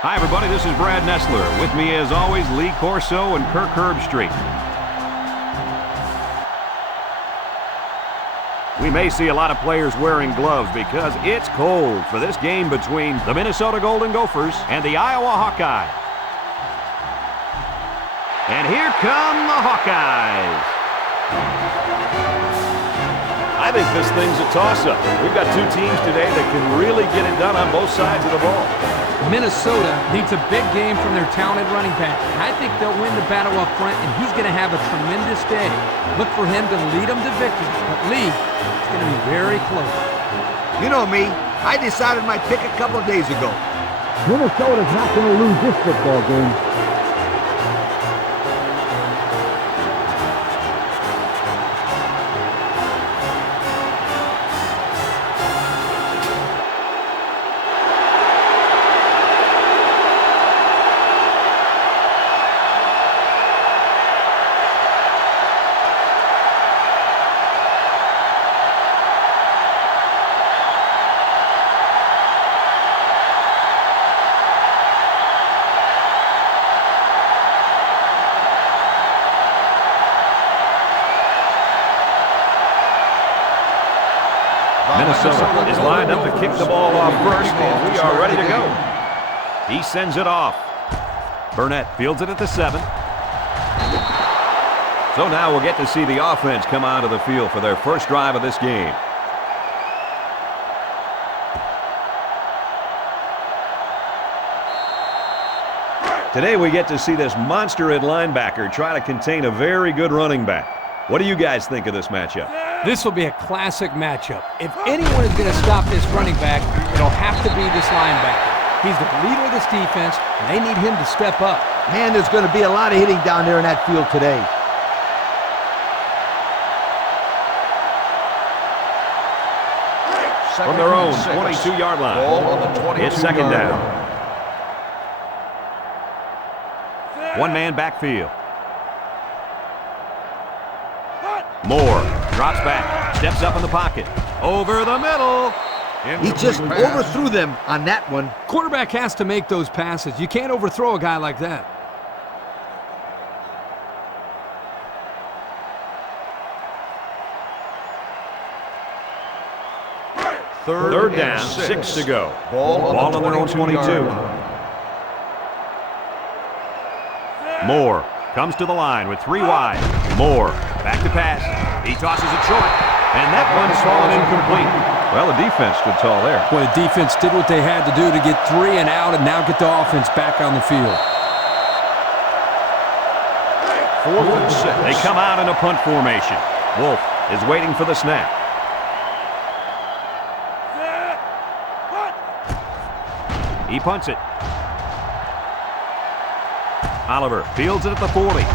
Hi, everybody. This is Brad Nessler. With me, as always, Lee Corso and Kirk Herbstreit. We may see a lot of players wearing gloves because it's cold for this game between the Minnesota Golden Gophers and the Iowa Hawkeyes. And here come the Hawkeyes. I think this thing's a toss-up. We've got two teams today that can really get it done on both sides of the ball. Minnesota needs a big game from their talented running back. I think they'll win the battle up front, and he's going to have a tremendous day. Look for him to lead them to victory. But Lee, it's going to be very close. You know me. I decided my pick a couple of days ago. Minnesota's not going to lose this football game. Minnesota is lined up to kick the ball off first, and we are ready to go. He sends it off. Burnett fields it at the 7. So now we'll get to see the offense come out of the field for their first drive of this game. Today we get to see this monster at linebacker try to contain a very good running back. What do you guys think of this matchup? This will be a classic matchup. If anyone is going to stop this running back, it'll have to be this linebacker. He's the leader of this defense, and they need him to step up. Man, there's going to be a lot of hitting down there in that field today. From their own 22-yard line. It's second down. One-man backfield. Moore drops back, steps up in the pocket, over the middle. He just overthrew them on that one. Quarterback has to make those passes. You can't overthrow a guy like that. Third down, 6 to go. Ball on their own 22. Moore comes to the line with 3 wide. Moore back to pass. He tosses it short, and that one's fallen incomplete. Well, the defense stood tall there. Well, the defense did what they had to do to get 3 and out and now get the offense back on the field. 4th and 6. They come out in a punt formation. Wolf is waiting for the snap. He punts it. Oliver fields it at the 40.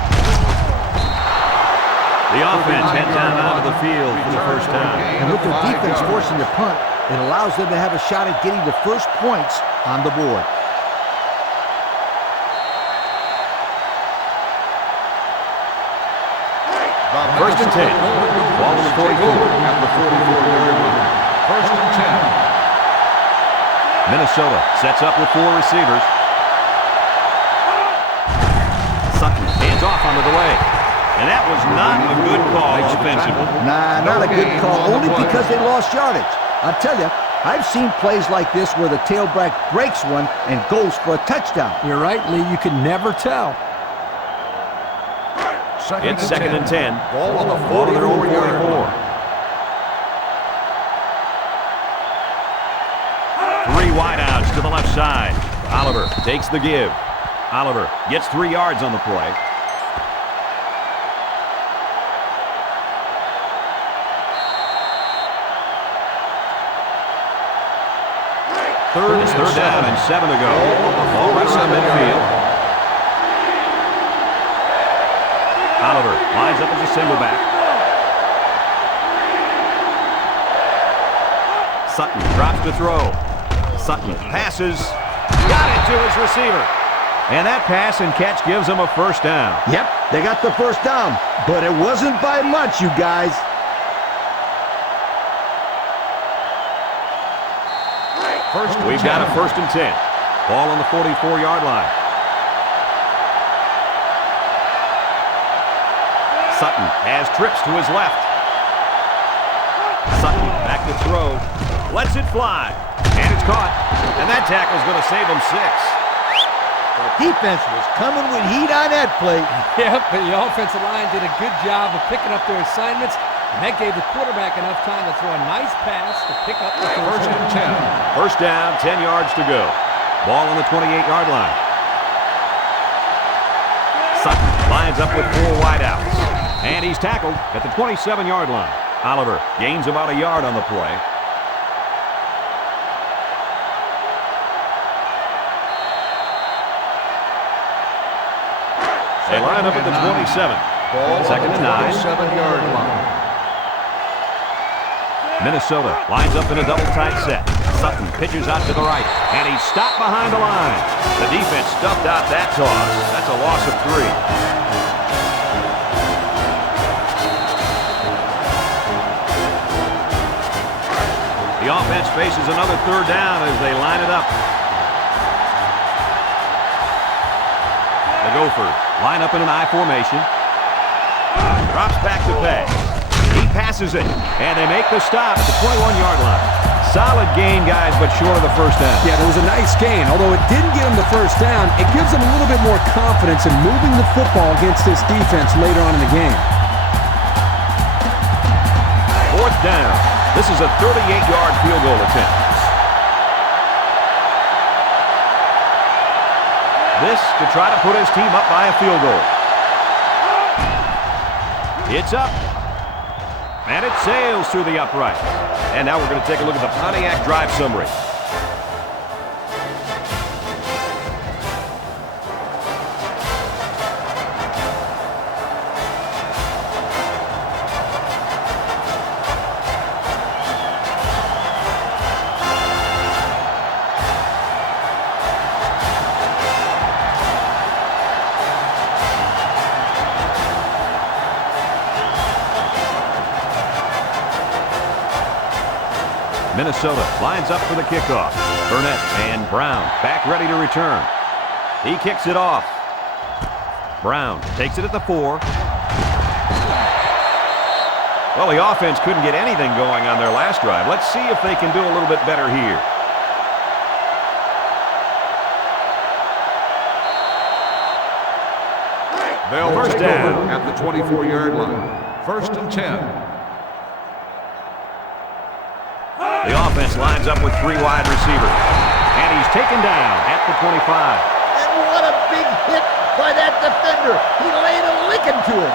The offense heads out of the field for the first time. And with their defense forcing the punt, it allows them to have a shot at getting the first points on the board. First and 10. Ball on the 44. At the 44-yard line. First and 10. Minnesota sets up with 4 receivers. Sutton hands off on the delay. And that was not a good call offensively. Nah, not a good call, only because they lost yardage. I'll tell you, I've seen plays like this where the tailback breaks one and goes for a touchdown. You're right, Lee. You can never tell. It's second and 10. Ball on the 44-yard line. 3 wideouts to the left side. Oliver takes the give. Oliver gets 3 yards on the play. Third down and 7 to go. Ball right on midfield. Oliver lines up as a single back. Sutton drops to throw. Sutton passes. Got it to his receiver. And that pass and catch gives them a first down. Yep, they got the first down, but it wasn't by much, you guys. We've got a first and 10. Ball on the 44-yard line. Sutton has trips to his left. Sutton back to throw. Lets it fly. And it's caught. And that tackle's going to save him 6. The defense was coming with heat on that play. Yep, but the offensive line did a good job of picking up their assignments, and that gave the quarterback enough time to throw a nice pass to pick up the first and 10. First down, 10 yards to go. Ball on the 28-yard line. Sutton lines up with 4 wideouts. And he's tackled at the 27-yard line. Oliver gains about a yard on the play. They line up at the 27. Ball Second and 9. 7-yard line. Minnesota lines up in a double tight set. Sutton pitches out to the right, and he's stopped behind the line. The defense stuffed out that toss. That's a loss of 3. The offense faces another third down as they line it up. The Gophers line up in an I formation. Drops back to pass. He passes it, and they make the stop at the 21-yard line. Solid gain, guys, but short of the first down. Yeah, it was a nice gain. Although it didn't get him the first down, it gives them a little bit more confidence in moving the football against this defense later on in the game. Fourth down. This is a 38-yard field goal attempt. This to try to put his team up by a field goal. It's up. And it sails through the upright. And now we're going to take a look at the Pontiac drive summary. Minnesota lines up for the kickoff. Burnett and Brown back ready to return. He kicks it off. Brown takes it at the 4. Well, the offense couldn't get anything going on their last drive. Let's see if they can do a little bit better here. They'll First take down. over at the 24-yard line. First and 10. The offense lines up with 3 wide receivers. And he's taken down at the 25. And what a big hit by that defender. He laid a licking to him.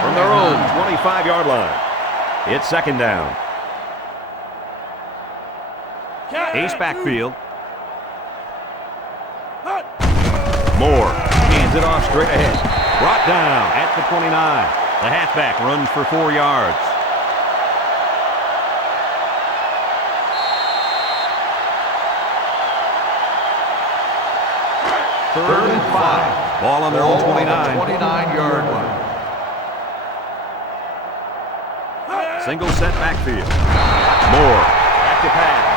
From their own 25-yard line. It's second down. Ace backfield. Moore hands it off straight ahead. Brought down at the 29. The halfback runs for 4 yards. Third and 5. Ball on their own 29. 29-yard line. Single set backfield. Moore back to pass.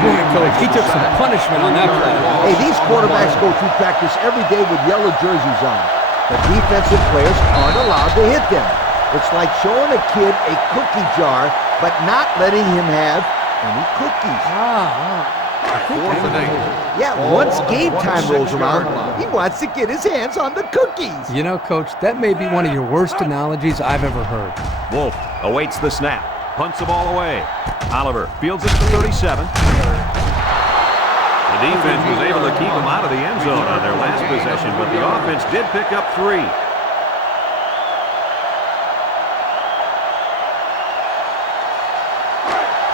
Boy, Coach, he took some punishment on that play. Hey, these quarterbacks go through practice every day with yellow jerseys on. The defensive players aren't allowed to hit them. It's like showing a kid a cookie jar, but not letting him have any cookies. Fourth and 8. Yeah, once game time rolls around, he wants to get his hands on the cookies. You know, Coach, that may be one of your worst analogies I've ever heard. Wolf awaits the snap. Punts the ball away. Oliver fields it to 37. The defense was able to keep them out of the end zone on their last possession, but the offense did pick up 3.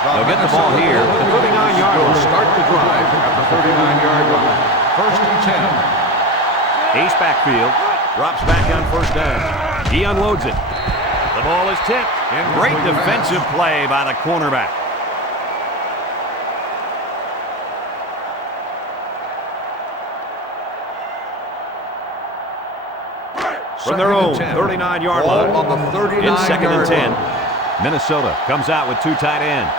They'll get the ball here at the 39-yard Will line. start the drive at the 39-yard line. First and 10. Ace backfield. Drops back on first down. He unloads it. The ball is tipped. Great defensive play by the cornerback. From their own 39-yard line. Ball on the 39-yard It's second and 10. line. Minnesota comes out with 2 tight ends.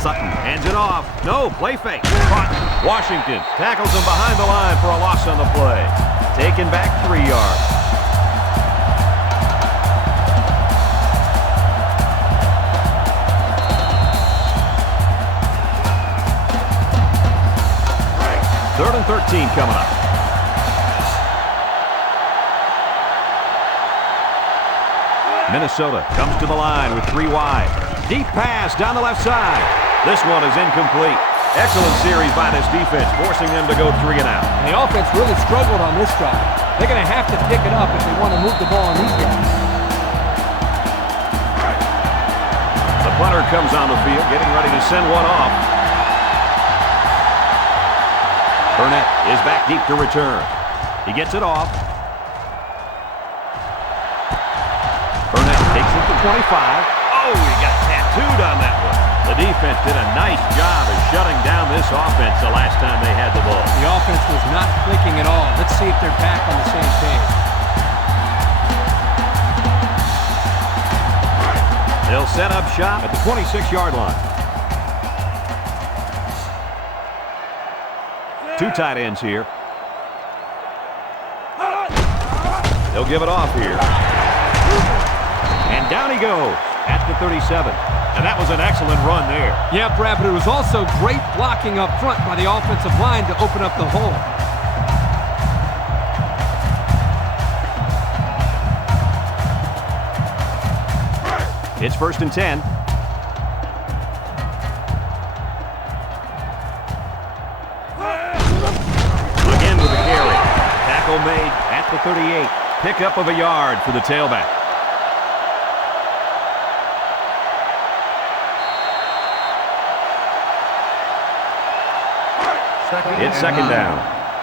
Sutton hands it off. No, play fake. Caught. Washington tackles him behind the line for a loss on the play. Taken back 3 yards. Third and 13 coming up. Minnesota comes to the line with 3 wide. Deep pass down the left side. This one is incomplete. Excellent series by this defense, forcing them to go 3 and out. And the offense really struggled on this drive. They're going to have to pick it up if they want to move the ball on these guys. The punter comes on the field, getting ready to send one off. Burnett is back deep to return. He gets it off. Burnett takes it to 25. Oh, he got tattooed on that one. The defense did a nice job of shutting down this offense the last time they had the ball. The offense was not clicking at all. Let's see if they're back on the same page. They'll set up shop at the 26-yard line. 2 tight ends here. They'll give it off here. And down he goes at the 37. And that was an excellent run there. Yeah, Brad, but it was also great blocking up front by the offensive line to open up the hole. It's 1st and 10. Again with the carry. Tackle made at the 38. Pickup of a yard for the tailback. It's 2nd down.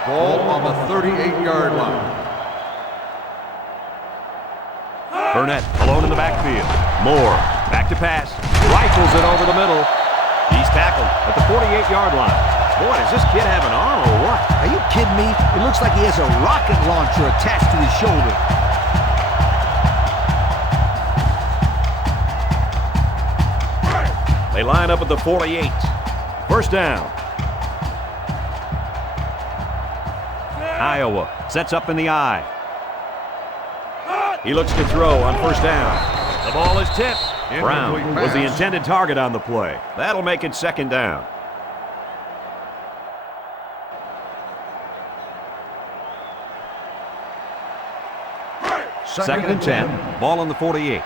Ball on the 38-yard line. Burnett alone in the backfield. Moore back to pass. Rifles it over the middle. He's tackled at the 48-yard line. Boy, does this kid have an arm or what? Are you kidding me? It looks like he has a rocket launcher attached to his shoulder. They line up at the 48. 1st down. Iowa sets up in the I. He looks to throw on 1st down. The ball is tipped. Brown was the intended target on the play. That'll make it 2nd down. Second and 10. Ball on the 48.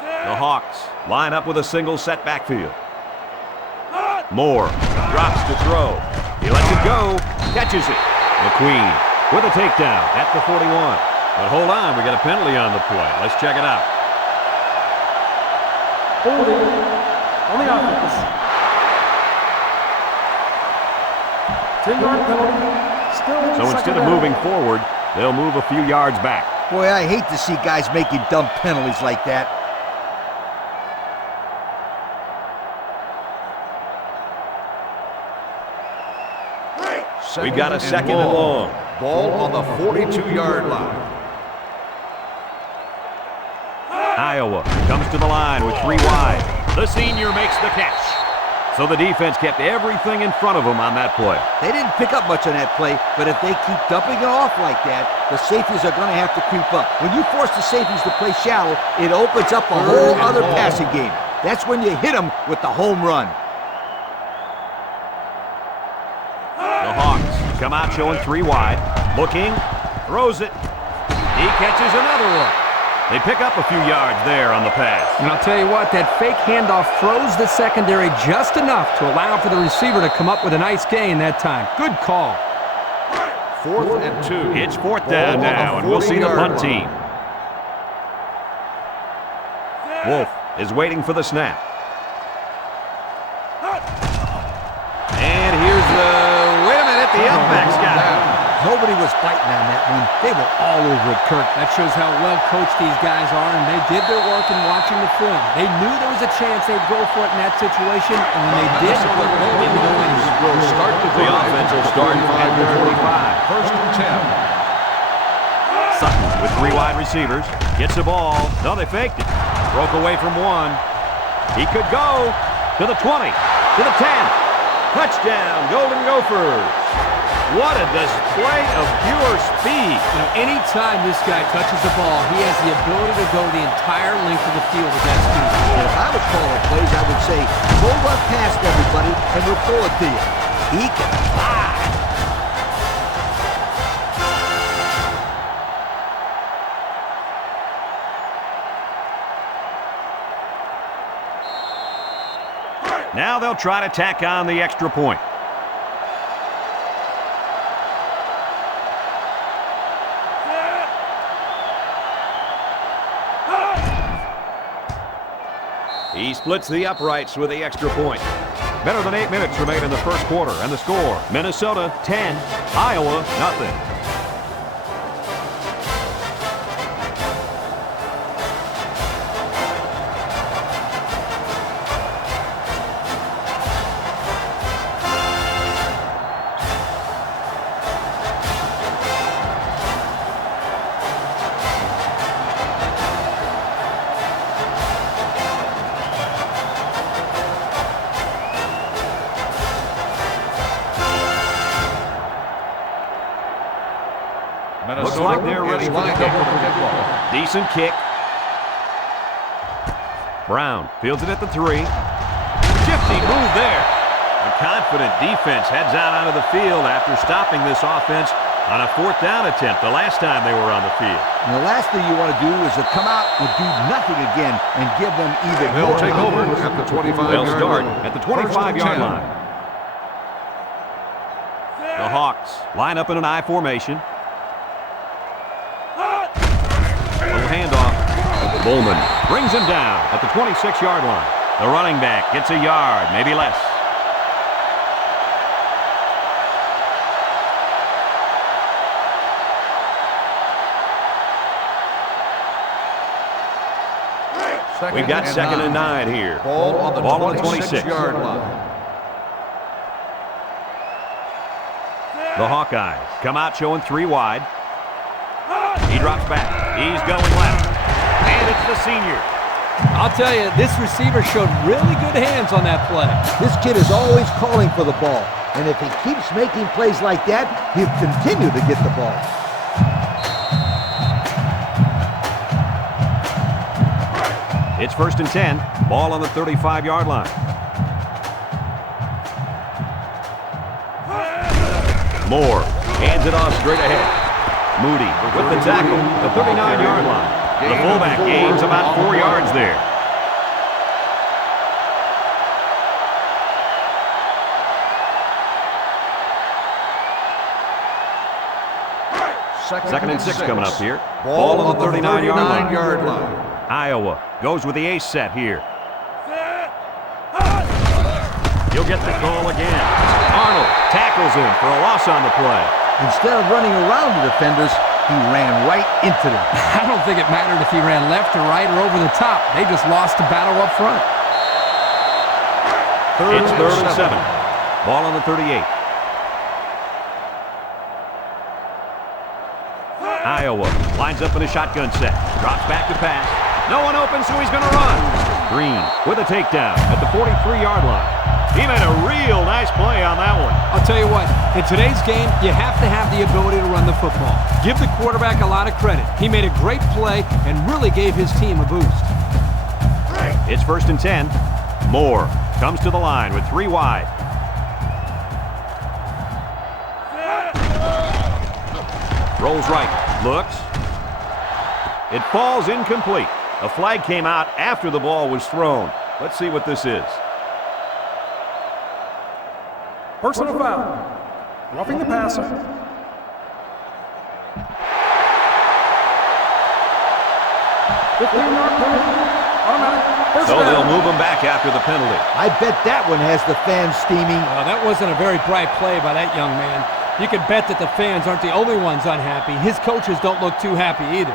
The Hawks line up with a single set backfield. Moore drops to throw. He lets it go. Catches it. McQueen with a takedown at the 41. But hold on, we got a penalty on the play. Let's check it out. Holding on the offense. 10-yard penalty. So instead of moving forward, they'll move a few yards back. Boy, I hate to see guys making dumb penalties like that. We've got a 2nd and long. Ball on the 42-yard line. Iowa comes to the line with 3 wide. The senior makes the catch. So the defense kept everything in front of them on that play. They didn't pick up much on that play, but if they keep dumping it off like that, the safeties are going to have to creep up. When you force the safeties to play shallow, it opens up a whole other passing game. That's when you hit them with the home run. The Hawks come out showing 3 wide. Looking, throws it. He catches another one. They pick up a few yards there on the pass. And I'll tell you what, that fake handoff froze the secondary just enough to allow for the receiver to come up with a nice gain that time. Good call. 4th and 2. It's 4th down now, and we'll see the punt team. Wolf is waiting for the snap. And here's the... Wait a minute, the up back's got it. Nobody was fighting on that one. They were all over it, Kirk. That shows how well coached these guys are, and they did their work in watching the film. They knew there was a chance they'd go for it in that situation, and when they did, they didn't go anywhere. Will start The offense will start at their 45. First and 10. Sutton with 3 wide receivers. Gets the ball. No, they faked it. Broke away from 1. He could go to the 20, to the 10. Touchdown, Golden Gophers. What a display of pure speed. You know, anytime this guy touches the ball, he has the ability to go the entire length of the field with that speed. If I would call it plays, I would say, go run past everybody, and we'll throw it to you. He can fly. Now they'll try to tack on the extra point. He splits the uprights with the extra point. Better than 8 minutes remain in the first quarter, and the score, Minnesota 10, Iowa nothing. Looks like they're ready for the kick. Decent kick. Brown fields it at the 3. Shifty move there. A confident defense heads out onto the field after stopping this offense on a 4th down attempt the last time they were on the field. And the last thing you want to do is to come out and do nothing again and give them even They'll more. take over at the 25-yard They'll start line. at the 25-yard line. The Hawks line up in an I formation. Handoff. Bowman brings him down at the 26-yard line. The running back gets a yard, maybe less. We've got 2nd and 9 here. Ball on the Ball on the 26-yard line. The Hawkeyes come out showing 3 wide. He drops back. He's going left. And it's the senior. I'll tell you, this receiver showed really good hands on that play. This kid is always calling for the ball. And if he keeps making plays like that, he'll continue to get the ball. It's 1st and 10. Ball on the 35-yard line. Moore hands it off straight ahead. Moody with the tackle, the 39-yard line. The fullback gains about 4 yards there. Second and 6 coming up here. Ball on the 39-yard line. Iowa goes with the ace set here. He'll get the call again. Arnold tackles him for a loss on the play. Instead of running around the defenders, he ran right into them. I don't think it mattered if he ran left or right or over the top. They just lost the battle up front. It's 3rd and 7. Ball on the 38. Iowa lines up in a shotgun set. Drops back to pass. No one open, so he's going to run. Green with a takedown at the 43-yard line. He made a real nice play on that one. I'll tell you what, in today's game, you have to have the ability to run the football. Give the quarterback a lot of credit. He made a great play and really gave his team a boost. It's 1st and 10. Moore comes to the line with 3 wide. Rolls right, looks. It falls incomplete. A flag came out after the ball was thrown. Let's see what this is. Personal foul. Roughing the passer. 15-yard penalty. Automatic. First So down. they'll move him back after the penalty. I bet that one has the fans steaming. That wasn't a very bright play by that young man. You can bet that the fans aren't the only ones unhappy. His coaches don't look too happy either.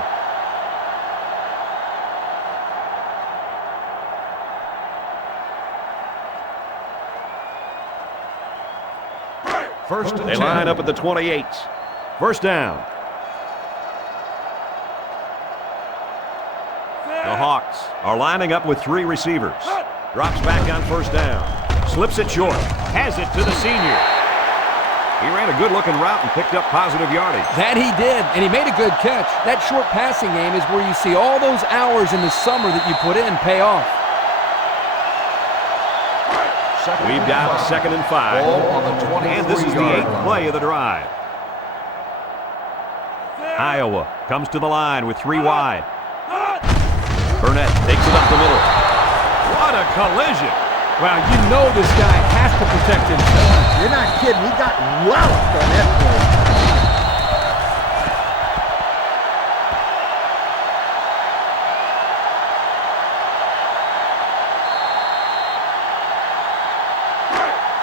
First and 10. They line up at the 28. First down. The Hawks are lining up with 3 receivers. Drops back on first down. Slips it short. Has it to the senior. He ran a good-looking route and picked up positive yardage. That he did, and he made a good catch. That short passing game is where you see all those hours in the summer that you put in pay off. We've got a 2nd and 5. Ball on the 23-yard line. And this is the 8th play of the drive. Iowa comes to the line with 3 wide. Burnett takes it up the middle. What a collision. Wow, you know this guy has to protect himself. You're not kidding. He got walloped on that play.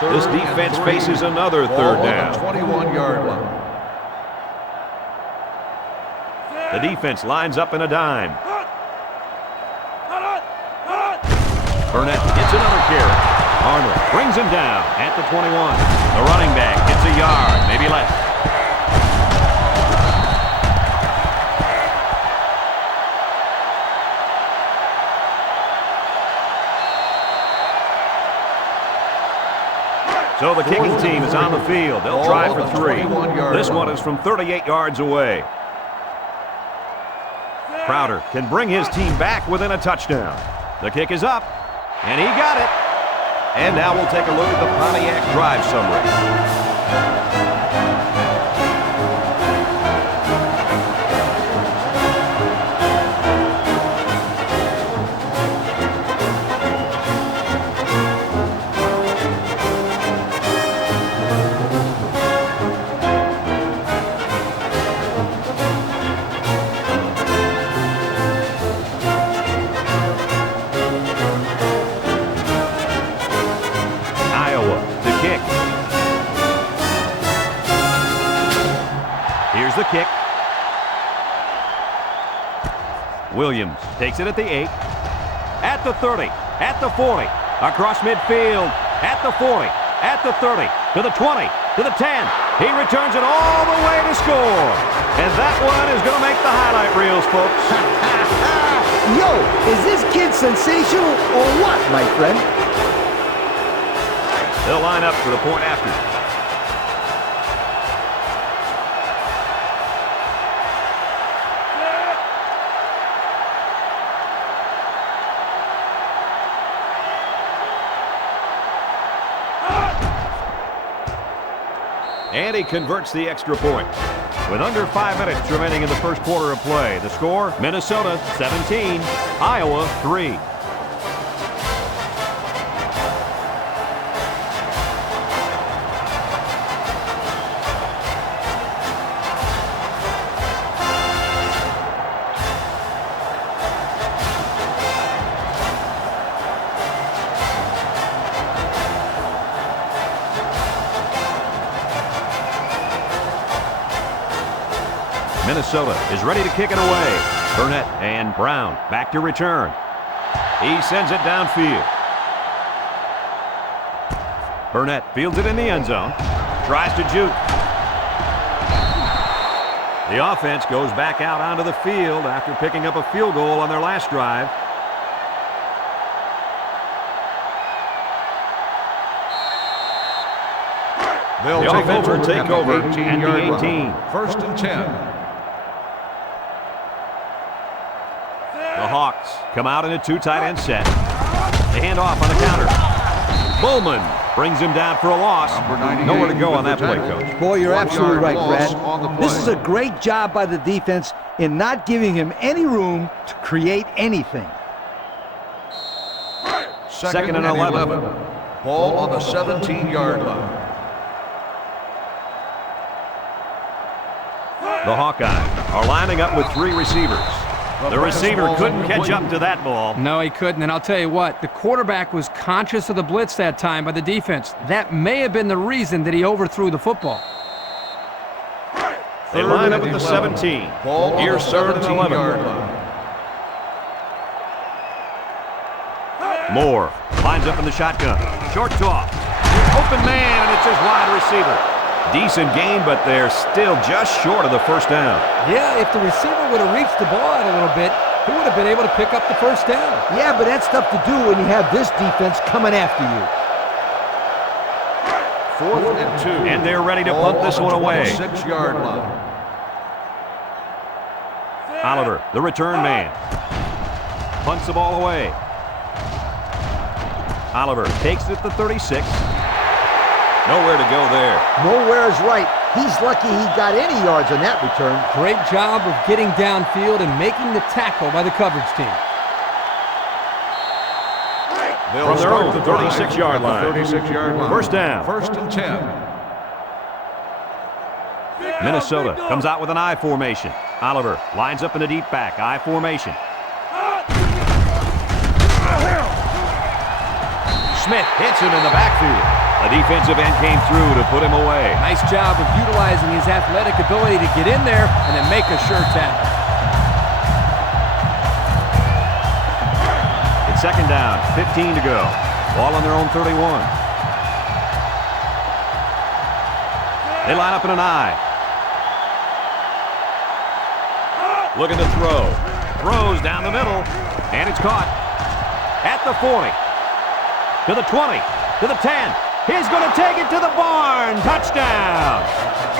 This defense faces another 3rd down. Ball on the 21-yard line. The defense lines up in a dime. Burnett gets another carry. Arnold brings him down at the 21. The running back gets a yard, maybe less. So the kicking team is on the field. They'll try for 3. This one is from 38 yards away. Crowder can bring his team back within a touchdown. The kick is up, and he got it. And now we'll take a look at the Pontiac drive summary. The kick. Williams takes it at the 8, at the 30, at the 40, across midfield, at the 40, at the 30, to the 20, to the 10. He returns it all the way to score. And that one is going to make the highlight reels, folks. Yo, is this kid sensational or what, my friend? They'll line up for the point after. And he converts the extra point. With under 5 minutes remaining in the first quarter of play, the score, Minnesota 17, Iowa 3. Minnesota is ready to kick it away. Burnett and Brown back to return. He sends it downfield. Burnett fields it in the end zone. Tries to juke. The offense goes back out onto the field after picking up a field goal on their last drive. The offense will take over at the 18. First and 10. The Hawks come out in a 2 tight end set. They hand off on the counter. Bowman brings him down for a loss. Nowhere to go on that play, Coach. Boy, you're absolutely right, Brad. Brad. This is a great job by the defense in not giving him any room to create anything. Second and 11. Ball on the 17-yard line. The Hawkeyes are lining up with 3 receivers. The receiver couldn't catch up to that ball. No, he couldn't. And I'll tell you what, the quarterback was conscious of the blitz that time by the defense. That may have been the reason that he overthrew the football. They line up at the 17. Ball Here's third and 11. 17-yard line. Moore lines up in the shotgun. Short toss. Open man, and it's his wide receiver. Decent game, but they're still just short of the first down. Yeah, if the receiver would have reached the ball out a little bit, he would have been able to pick up the first down. Yeah, but that's tough to do when you have this defense coming after you. 4th and 2. And they're ready to punt this one away. 6-yard line. Oliver, the return man. Punts the ball away. Oliver takes it at the 36. Nowhere to go there. Nowhere is right. He's lucky he got any yards on that return. Great job of getting downfield and making the tackle by the coverage team. From their own 36-yard line. 36-yard line. First down. 1st and 10. Minnesota comes out with an I formation. Oliver lines up in the deep back. I formation. Smith hits him in the backfield. A defensive end came through to put him away. Nice job of utilizing his athletic ability to get in there and then make a sure tackle. It's second down, 15 to go. Ball on their own 31. They line up in an I. Looking to throw. Throws down the middle, and it's caught at the 40. To the 20, to the 10. He's going to take it to the barn. Touchdown.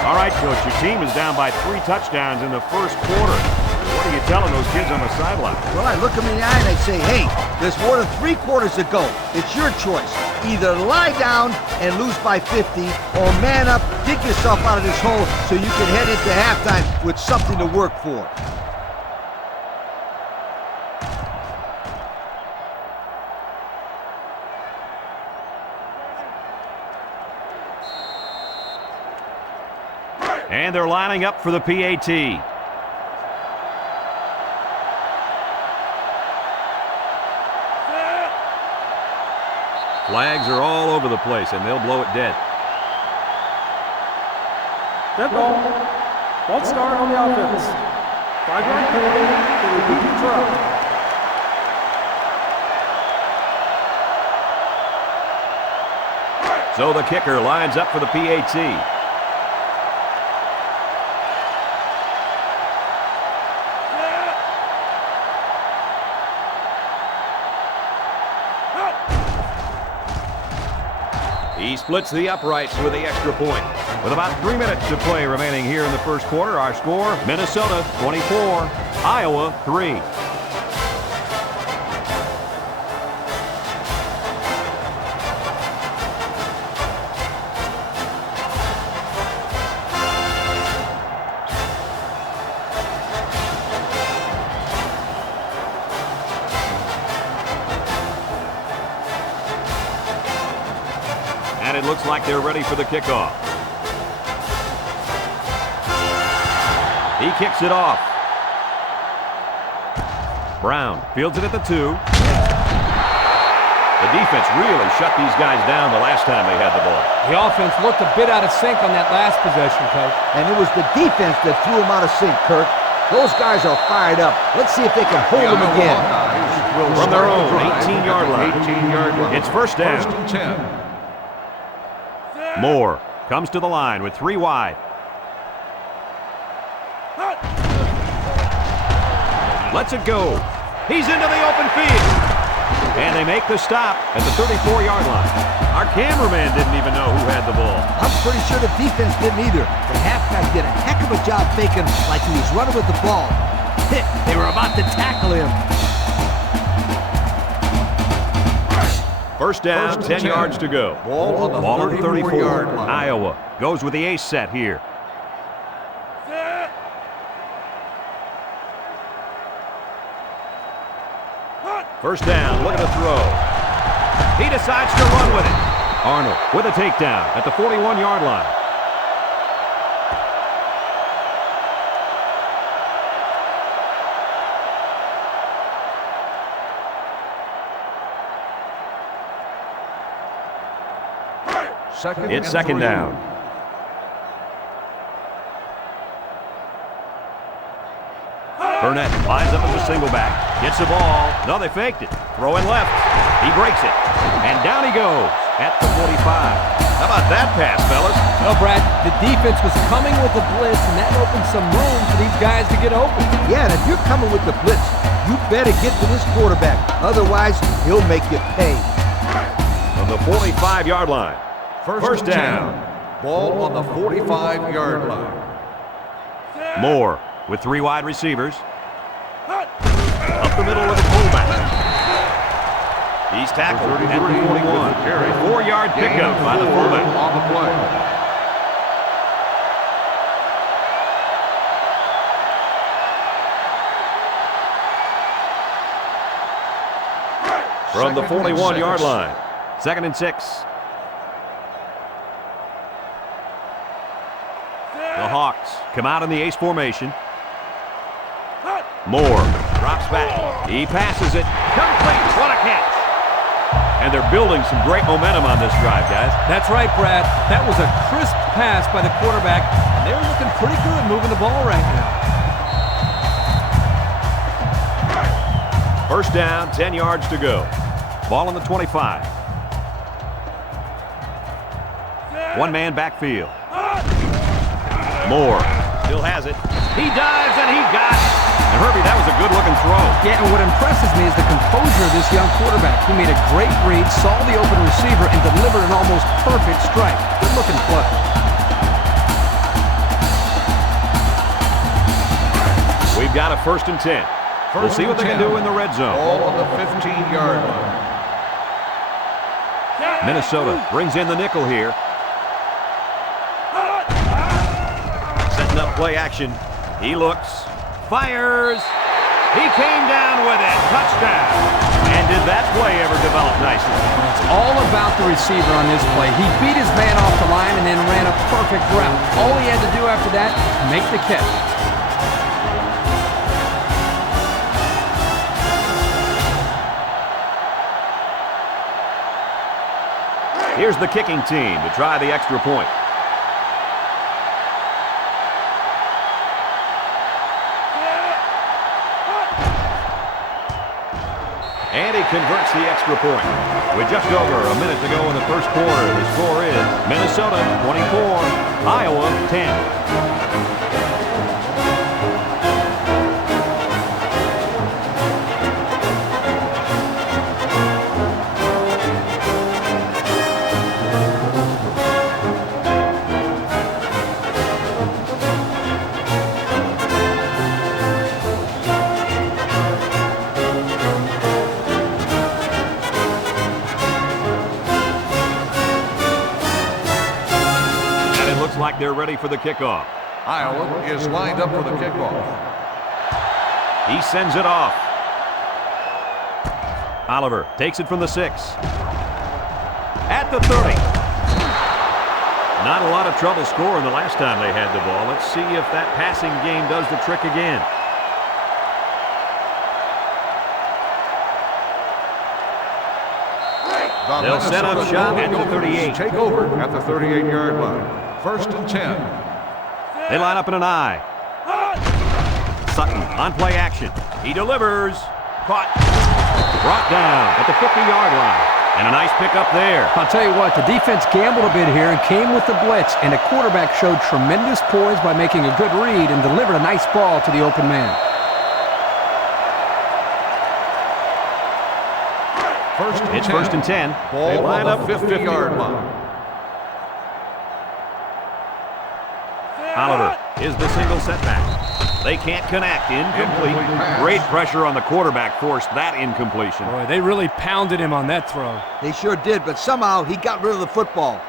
All right, Coach, your team is down by 3 touchdowns in the first quarter. What are you telling those kids on the sideline? Well, I look them in the eye and I say, hey, there's more than 3 quarters to go. It's your choice. Either lie down and lose by 50 or man up, dig yourself out of this hole so you can head into halftime with something to work for. And they're lining up for the PAT. Flags are all over the place, and they'll blow it dead. Dead ball. False start on the offense. 5-yard penalty to repeat the throw. So the kicker lines up for the PAT. He splits the uprights with the extra point. With about 3 minutes to play remaining here in the first quarter, our score, Minnesota 24, Iowa 3. And it looks like they're ready for the kickoff. He kicks it off. Brown fields it at the 2. The defense really shut these guys down the last time they had the ball. The offense looked a bit out of sync on that last possession, Coach. And it was the defense that threw him out of sync, Kirk. Those guys are fired up. Let's see if they can hold them again. From their own 18-yard line. 18-yard line. It's first down. 1st and 10. Moore comes to the line with 3 wide. Lets it go. He's into the open field. And they make the stop at the 34-yard line. Our cameraman didn't even know who had the ball. I'm pretty sure the defense didn't either. The halfback did a heck of a job faking like he was running with the ball. They were about to tackle him. First down, 10 yards to go. Ball on the 34-yard line. Iowa goes with the ace set here. First down, looking to throw. He decides to run with it. Arnold with a takedown at the 41-yard line. It's second down. Burnett lines up as a single back. Gets the ball. No, they faked it. Throwing left. He breaks it. And down he goes at the 45. How about that pass, fellas? Well, Brad, the defense was coming with a blitz, and that opened some room for these guys to get open. Yeah, and if you're coming with the blitz, you better get to this quarterback. Otherwise, he'll make you pay. From the 45-yard line. First down. Ball on the 45-yard line. Moore with 3 wide receivers. Up the middle with a fullback. He's tackled at the 41. 4-yard pickup by the fullback. On the play. From the 41-yard line. 2nd and 6. The Hawks come out in the ace formation. Moore drops back. He passes it. Complete. What a catch. And they're building some great momentum on this drive, guys. That's right, Brad. That was a crisp pass by the quarterback, and they're looking pretty good moving the ball right now. First down, 10 yards to go. Ball on the 25. One-man backfield. Moore still has it. He dives, and he got it. And Herbie, that was a good-looking throw. Yeah, and what impresses me is the composure of this young quarterback. He made a great read, saw the open receiver, and delivered an almost perfect strike. Good-looking play. We've got a 1st and 10. We'll see what they can do in the red zone. Ball on the 15-yard line. Minnesota brings in the nickel here. Setting up play action. He looks. Fires. He came down with it. Touchdown. And did that play ever develop nicely? It's all about the receiver on this play. He beat his man off the line and then ran a perfect route. All he had to do after that, make the catch. Here's the kicking team to try the extra point. And he converts the extra point. With just over a minute to go in the first quarter, the score is Minnesota 24, Iowa 10. Like they're ready for the kickoff. Iowa is lined up for the kickoff. He sends it off. Oliver takes it from the 6. At the 30. Not a lot of trouble scoring the last time they had the ball. Let's see if that passing game does the trick again. They'll set up shop at the 38. Take over at the 38-yard line. 1st and 10. They line up in an I. Sutton on play action. He delivers. Caught. Brought down at the 50-yard line. And a nice pickup there. I'll tell you what, the defense gambled a bit here and came with the blitz, and the quarterback showed tremendous poise by making a good read and delivered a nice ball to the open man. It's 1st and 10. Ball on the 50-yard line. Oliver is the single setback. They can't connect. Incomplete. Great pressure on the quarterback forced that incompletion. Boy, they really pounded him on that throw. They sure did, but somehow he got rid of the football.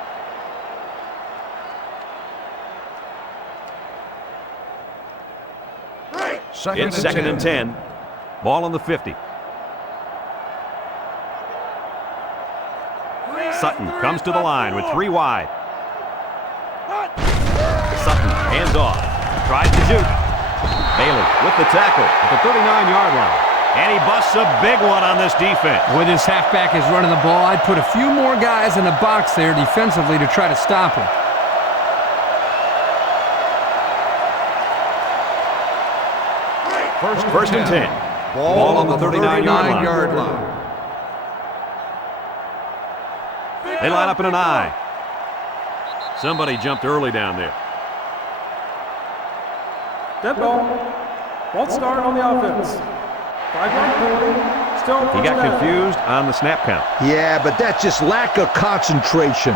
It's 2nd and 10. Ball on the 50. Sutton comes to the line with 3 wide. Sutton hands off. Tries to shoot. Bailey with the tackle at the 39-yard line. And he busts a big one on this defense. When this halfback is running the ball, I'd put a few more guys in the box there defensively to try to stop him. First and 10. Ball on the 39-yard line. They line up in an I. Somebody jumped early down there. Dead ball. False start on the offense. 5-yard penalty. Still He got confused on the snap count. Yeah, but that's just lack of concentration.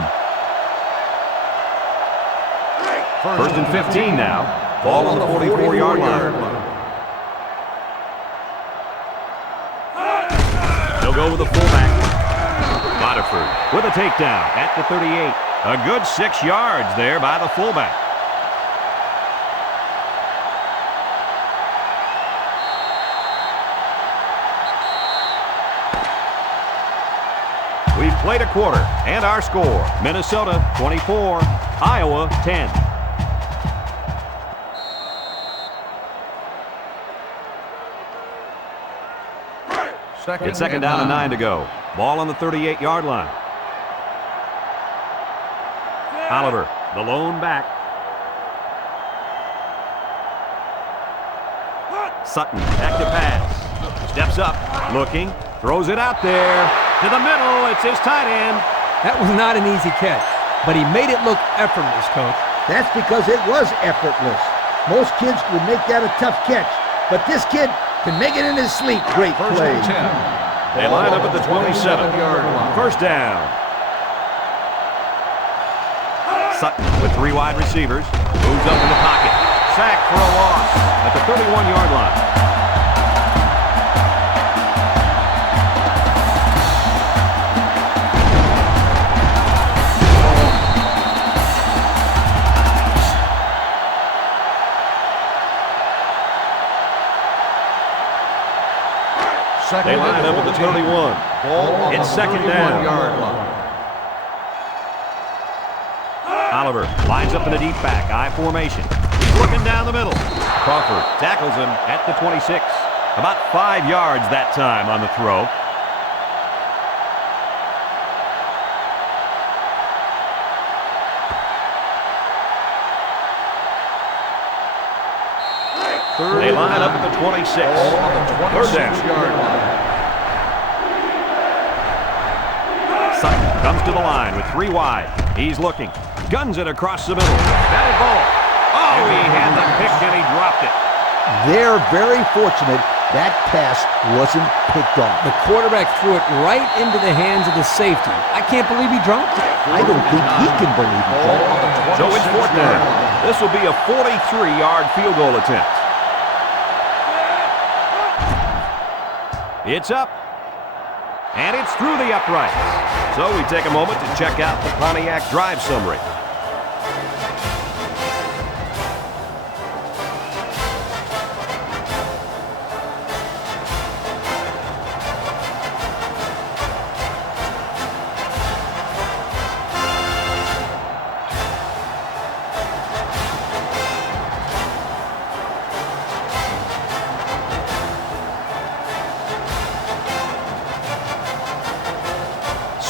First and 15 now. Ball on the 44-yard line. They'll go with the fullback. Waterford with a takedown at the 38. A good 6 yards there by the fullback. We've played a quarter, and our score, Minnesota 24, Iowa 10. It's second down and 9 to go. Ball on the 38-yard line. Oliver, the lone back. Sutton, back to pass. Steps up, looking, throws it out there. To the middle, it's his tight end. That was not an easy catch, but he made it look effortless, Coach. That's because it was effortless. Most kids would make that a tough catch, but this kid can make it in his sleep. Great play. They line up at the 27-yard line. First down. Sutton with 3 wide receivers. Moves up in the pocket. Sack for a loss at the 31-yard line. They line up at the 31. It's second down. Oliver lines up in a deep back, I formation. He's looking down the middle. Crawford tackles him at the 26. About 5 yards that time on the throw. They line up at the 26. Third down. Sutton comes to the line with 3 wide. He's looking. Guns it across the middle. Batted ball. Oh, he had the pick and he dropped it. They're very fortunate that pass wasn't picked off. The quarterback threw it right into the hands of the safety. I can't believe he dropped it. I don't think he can believe it. So it's fourth down. This will be a 43-yard field goal attempt. It's up, and it's through the uprights. So we take a moment to check out the Pontiac drive summary.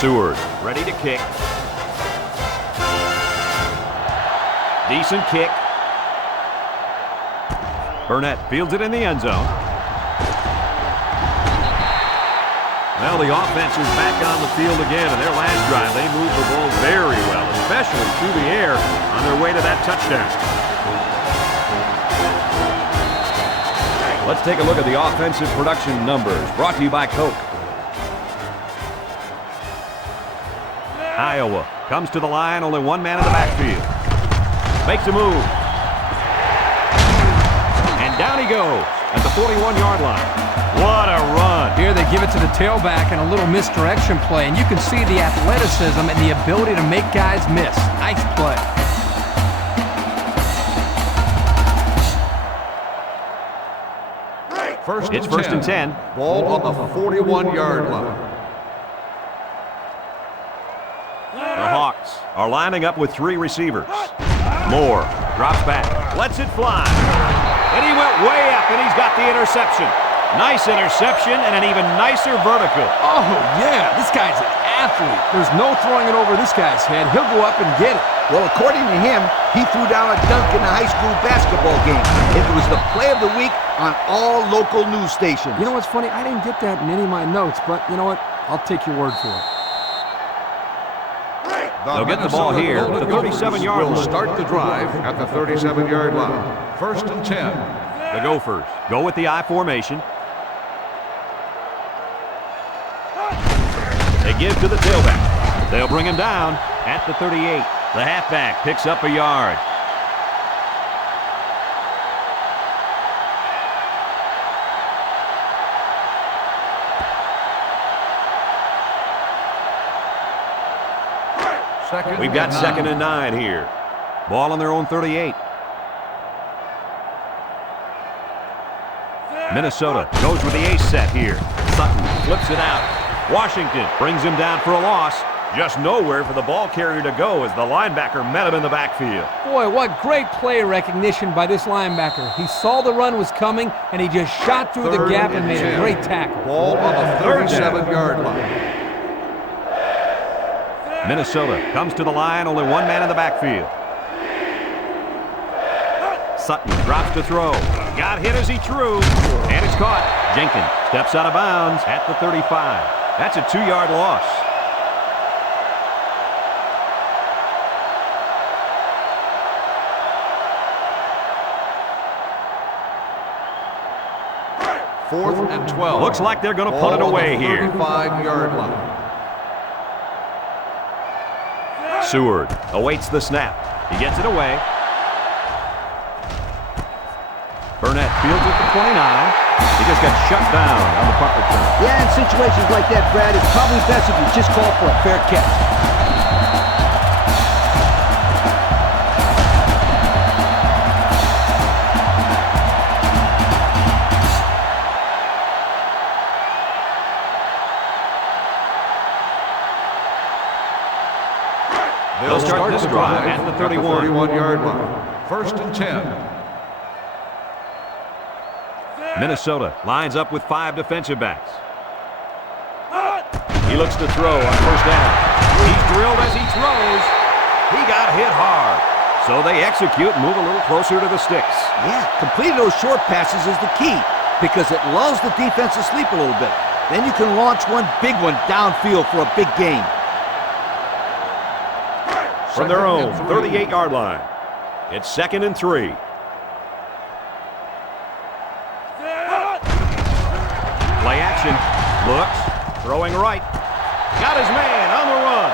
Seward, ready to kick. Decent kick. Burnett fields it in the end zone. Well, the offense is back on the field again, and their last drive, they moved the ball very well, especially through the air on their way to that touchdown. Let's take a look at the offensive production numbers, brought to you by Coke. Iowa comes to the line, only 1 man in the backfield. Makes a move. And down he goes at the 41-yard line. What a run. Here they give it to the tailback and a little misdirection play, and you can see the athleticism and the ability to make guys miss. Nice play. It's first and 10. Ball on the 41-yard line. The Hawks are lining up with 3 receivers. Moore drops back, lets it fly. And he went way up, and he's got the interception. Nice interception and an even nicer vertical. Oh, yeah, this guy's an athlete. There's no throwing it over this guy's head. He'll go up and get it. Well, according to him, he threw down a dunk in a high school basketball game. It was the play of the week on all local news stations. You know what's funny? I didn't get that in any of my notes, but you know what? I'll take your word for it. They'll get the ball here at the 37-yard line. Start the drive at the 37-yard line. 1st and 10. The Gophers go with the I formation. They give to the tailback. They'll bring him down at the 38. The halfback picks up a yard. We've got 2nd and 9 here. Ball on their own 38. Minnesota goes with the ace set here. Sutton flips it out. Washington brings him down for a loss. Just nowhere for the ball carrier to go as the linebacker met him in the backfield. Boy, what great play recognition by this linebacker. He saw the run was coming, and he just shot through the gap and made a great tackle. Ball on the 37-yard line. Minnesota comes to the line, only one man in the backfield. Sutton drops to throw. Got hit as he threw, and it's caught. Jenkins steps out of bounds at the 35. That's a 2-yard loss. Fourth and 12. Looks like they're going to punt it away here. 35-yard line. Seward awaits the snap. He gets it away. Burnett fields it to 29. He just got shut down on the punt return. Yeah, in situations like that, Brad, it's probably best if you just call for a fair catch. They'll start this drive at the 31-yard line. 1st and 10. Minnesota lines up with 5 defensive backs. He looks to throw on 1st down. He's drilled as he throws. He got hit hard. So they execute and move a little closer to the sticks. Yeah, completing those short passes is the key because it lulls the defense to sleep a little bit. Then you can launch one big one downfield for a big gain. From their own 38-yard line, it's 2nd and 3. Play action. Looks. Throwing right. Got his man on the run.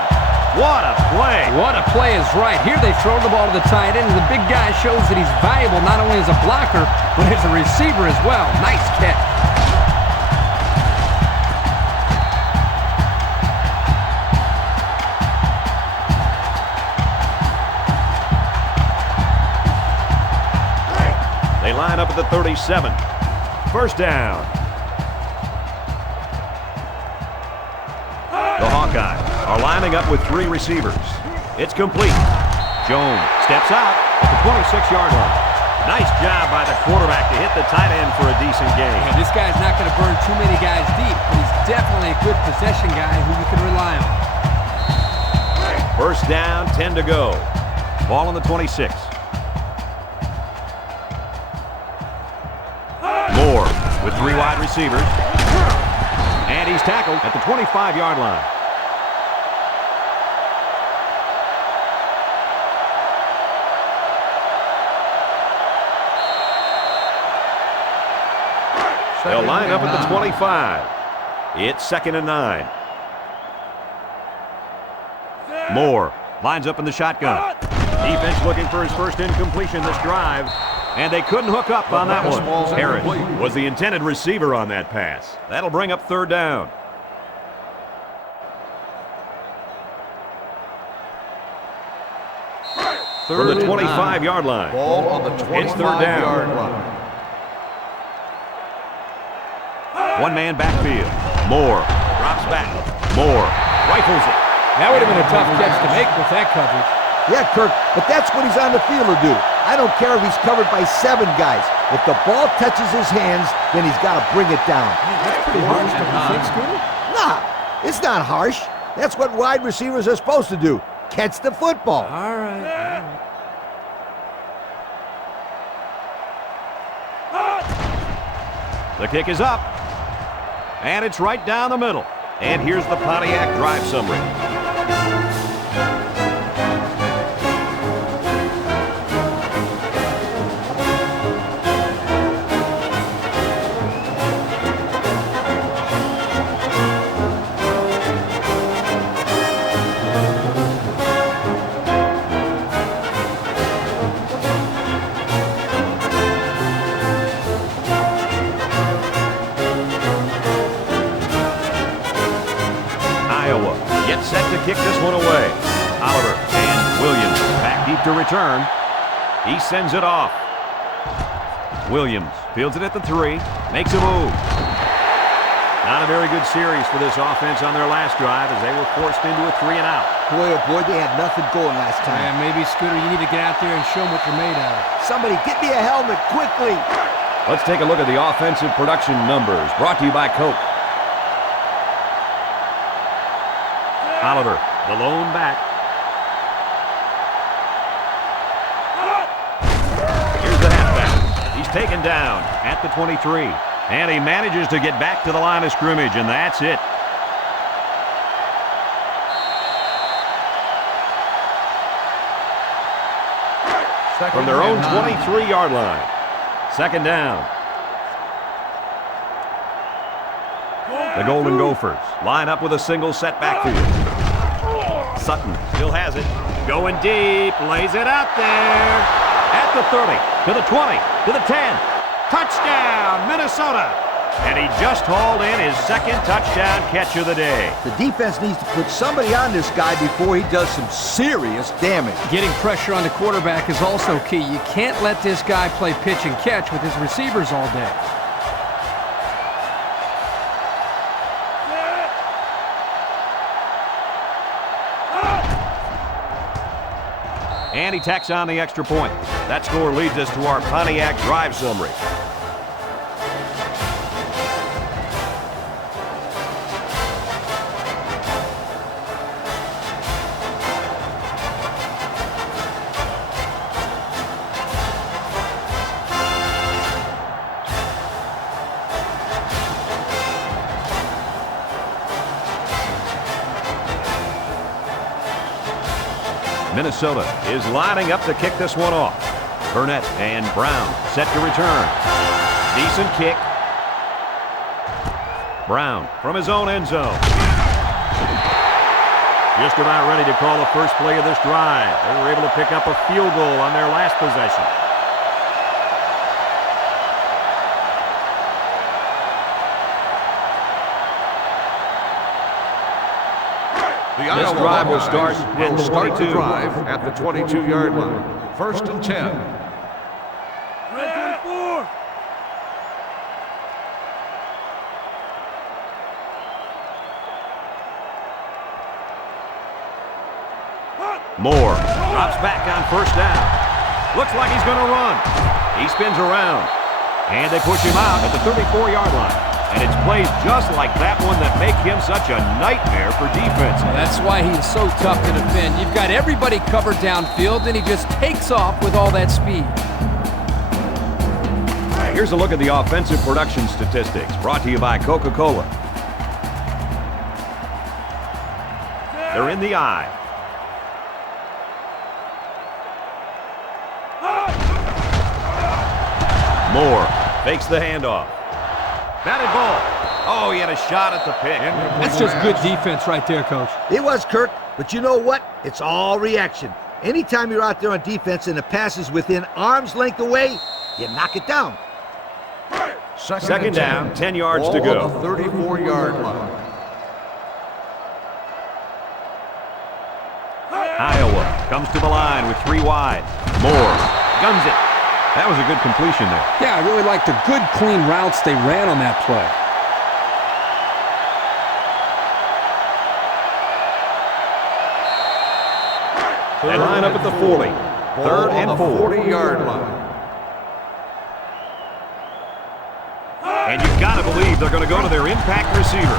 What a play. What a play is right. Here they throw the ball to the tight end, and the big guy shows that he's valuable not only as a blocker, but as a receiver as well. Nice catch. They line up at the 37. 1st down. The Hawkeyes are lining up with 3 receivers. It's complete. Jones steps out at the 26-yard line. Nice job by the quarterback to hit the tight end for a decent gain. Yeah, this guy's not going to burn too many guys deep, but he's definitely a good possession guy who you can rely on. 1st down, 10 to go. Ball on the 26. Moore with 3 wide receivers. And he's tackled at the 25-yard line. They'll line up at the 25. It's 2nd and 9. Moore lines up in the shotgun. Defense looking for his first incompletion this drive. And they couldn't hook up on that one. Harris was the intended receiver on that pass. That'll bring up 3rd down. From the 25-yard line. Ball on the 25-yard line. One man backfield. Moore drops back. Moore rifles it. That would have been a tough catch to make with that coverage. Yeah, Kirk, but that's what he's on the field to do. I don't care if he's covered by 7 guys. If the ball touches his hands, then he's got to bring it down. That's pretty harsh, don't you think, Scooter? Nah, it's not harsh. That's what wide receivers are supposed to do. Catch the football. All right. The kick is up. And it's right down the middle. And here's the Pontiac drive summary. Gets set to kick this one away. Oliver and Williams back deep to return. He sends it off. Williams fields it at the 3, makes a move. Not a very good series for this offense on their last drive as they were forced into a 3-and-out. Boy, oh boy, they had nothing going last time. Yeah, maybe, Scooter, you need to get out there and show them what you're made of. Somebody get me a helmet quickly. Let's take a look at the offensive production numbers brought to you by Coke. Oliver, the lone back. Here's the halfback. He's taken down at the 23. And he manages to get back to the line of scrimmage, and that's it. From their own 23-yard line. Second down. The Golden Gophers line up with a single set backfield. Sutton still has it. Going deep. Lays it out there. At the 30. To the 20. To the 10. Touchdown, Minnesota. And he just hauled in his second touchdown catch of the day. The defense needs to put somebody on this guy before he does some serious damage. Getting pressure on the quarterback is also key. You can't let this guy play pitch and catch with his receivers all day. And he tacks on the extra point. That score leads us to our Pontiac drive summary. Minnesota is lining up to kick this one off. Burnett and Brown set to return. Decent kick. Brown from his own end zone. Just about ready to call the first play of this drive. They were able to pick up a field goal on their last possession. This drive will start the drive at the 22-yard line. First and 10. Red 24. Moore drops back on first down. Looks like he's going to run. He spins around. And they push him out at the 34-yard line. And it's plays just like that one that make him such a nightmare for defense. That's why he's so tough to defend. You've got everybody covered downfield, and he just takes off with all that speed. Here's a look at the offensive production statistics brought to you by Coca-Cola. They're in the eye. Moore fakes the handoff. Batted ball. Oh, he had a shot at the pick. That's just good defense right there, Coach. It was, Kirk, but you know what? It's all reaction. Anytime you're out there on defense and the pass is within arm's length away, you knock it down. Second down, 10 yards to go. The 34-yard line. Iowa comes to the line with 3 wide. Moore guns it. That was a good completion there. Yeah, I really liked the good, clean routes they ran on that play. They line up at the 40. Third and 4. 40-yard line. And you've got to believe they're going to go to their impact receiver.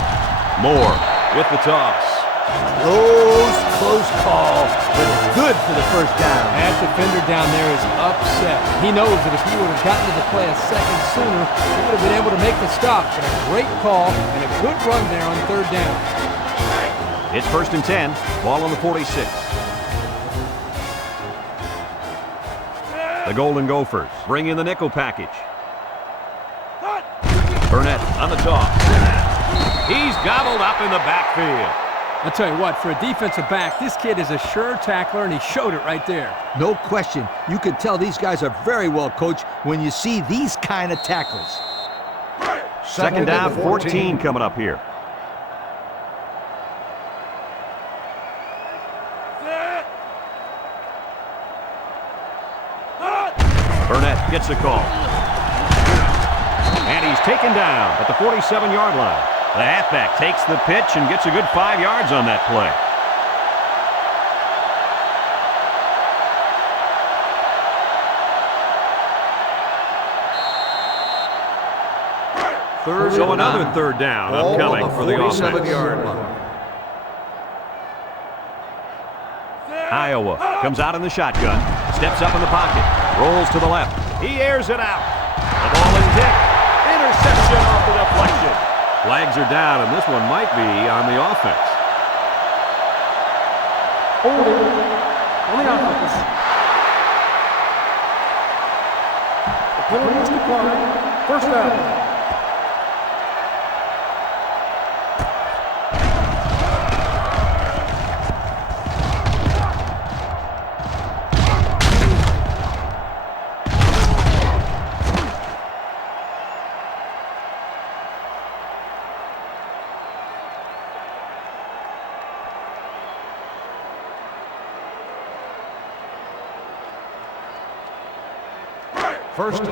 Moore with the toss. Close call, but it's good for the first down. That defender down there is upset. He knows that if he would have gotten to the play a second sooner, he would have been able to make the stop. But a great call and a good run there on third down. It's 1st and 10. Ball on the 46. The Golden Gophers bring in the nickel package. Burnett on the toss. He's gobbled up in the backfield. I'll tell you what, for a defensive back, this kid is a sure tackler, and he showed it right there. No question. You can tell these guys are very well coached when you see these kind of tackles. Second down, 14 coming up here. Burnett gets the call. And he's taken down at the 47-yard line. The halfback takes the pitch and gets a good 5 yards on that play. So another third down upcoming for the offense. 47-yard line. Iowa comes out in the shotgun, steps up in the pocket, rolls to the left. He airs it out. The ball is tipped. Interception off the deflection. Flags are down, and this one might be on the offense. Holding on the offense. The penalty is declined. First down.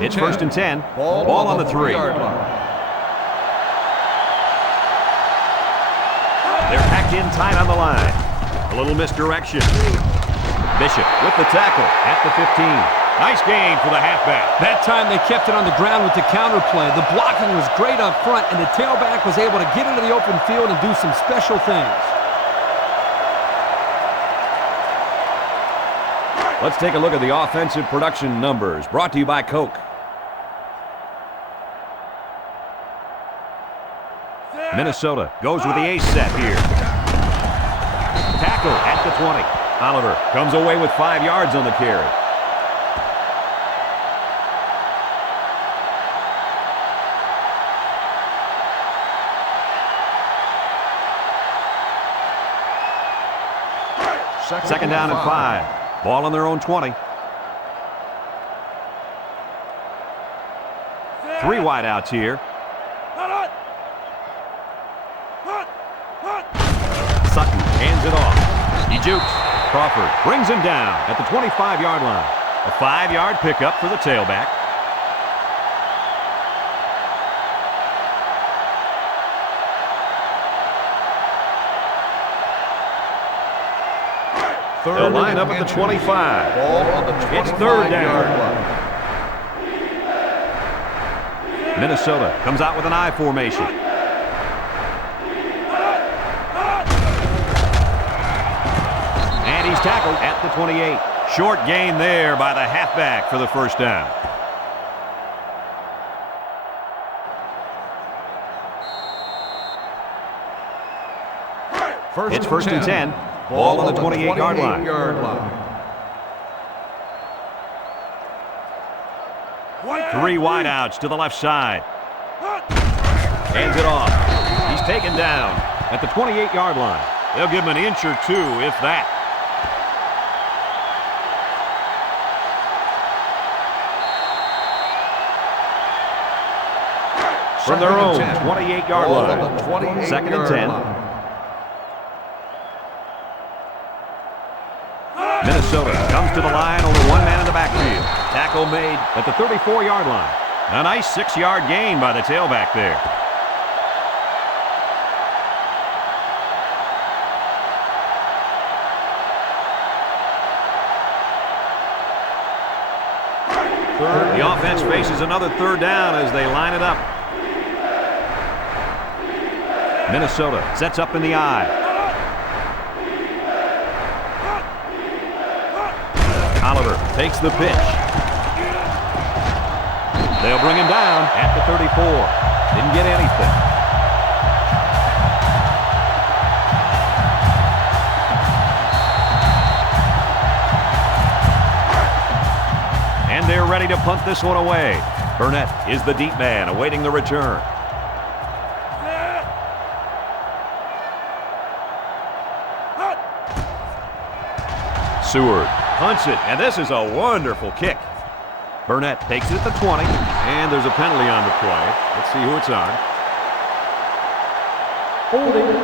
It's 1st and 10. Ball on the 3. They're packed in tight on the line. A little misdirection. Bishop with the tackle at the 15. Nice gain for the halfback. That time they kept it on the ground with the counter play. The blocking was great up front, and the tailback was able to get into the open field and do some special things. Let's take a look at the offensive production numbers, brought to you by Coke. Minnesota goes with the ace set here. Tackle at the 20. Oliver comes away with 5 yards on the carry. Second down and 5. Ball on their own 20. 3 wideouts here. Sutton hands it off. He jukes. Crawford brings him down at the 25-yard line. A 5-yard pickup for the tailback. They'll line up at the 25. It's third down. Minnesota comes out with an I formation. And he's tackled at the 28. Short gain there by the halfback for the first down. It's 1st and 10. Ball on the 28-yard line. 3 wideouts to the left side. Hands it off. He's taken down at the 28-yard line. They'll give him an inch or 2, if that. From their own 28-yard line. 2nd and 10. Minnesota comes to the line, only 1 man in the backfield. Tackle made at the 34-yard line. A nice 6-yard gain by the tailback there. The offense faces another third down as they line it up. Minnesota sets up in the I. Oliver takes the pitch. They'll bring him down at the 34. Didn't get anything. And they're ready to punt this one away. Burnett is the deep man awaiting the return. Seward punts it, and this is a wonderful kick. Burnett takes it at the 20, and there's a penalty on the play. Let's see who it's on. Holding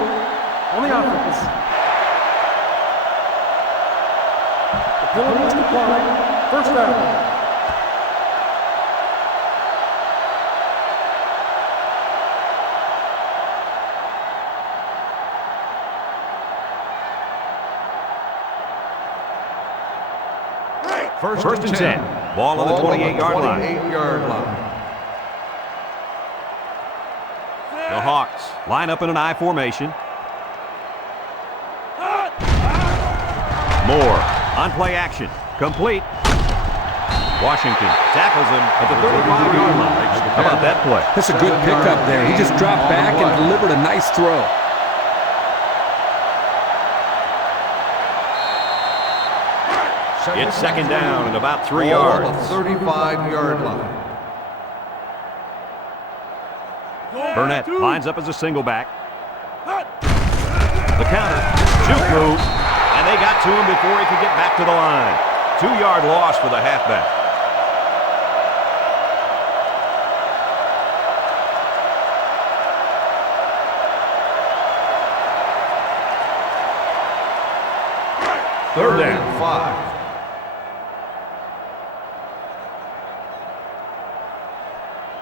on the offense. The penalty is declined. First down. First and 10. Ball on the 28-yard line. The Hawks line up in an I formation. Moore on play action. Complete. Washington tackles him at the 35-yard line. How about that play? That's a good pickup there. He just dropped back and delivered a nice throw. It's second down and about 3 yards. 35-yard line. Burnett lines up as a single back. The counter, juke move, and they got to him before he could get back to the line. 2-yard loss for the halfback. Third down. 5.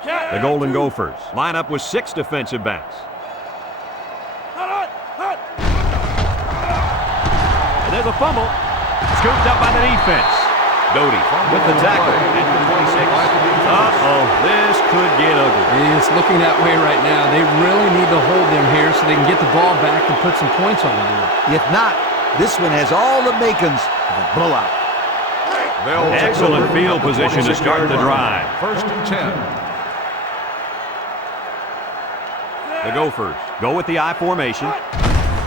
The Golden Gophers line up with 6 defensive backs. And there's a fumble. Scooped up by the defense. Doty with the tackle at the 26. Uh-oh, this could get ugly. It's looking that way right now. They really need to hold them here so they can get the ball back and put some points on the board. If not, this one has all the makings of a blowout. Excellent field position to start the drive. First and 10. The Gophers go with the I formation.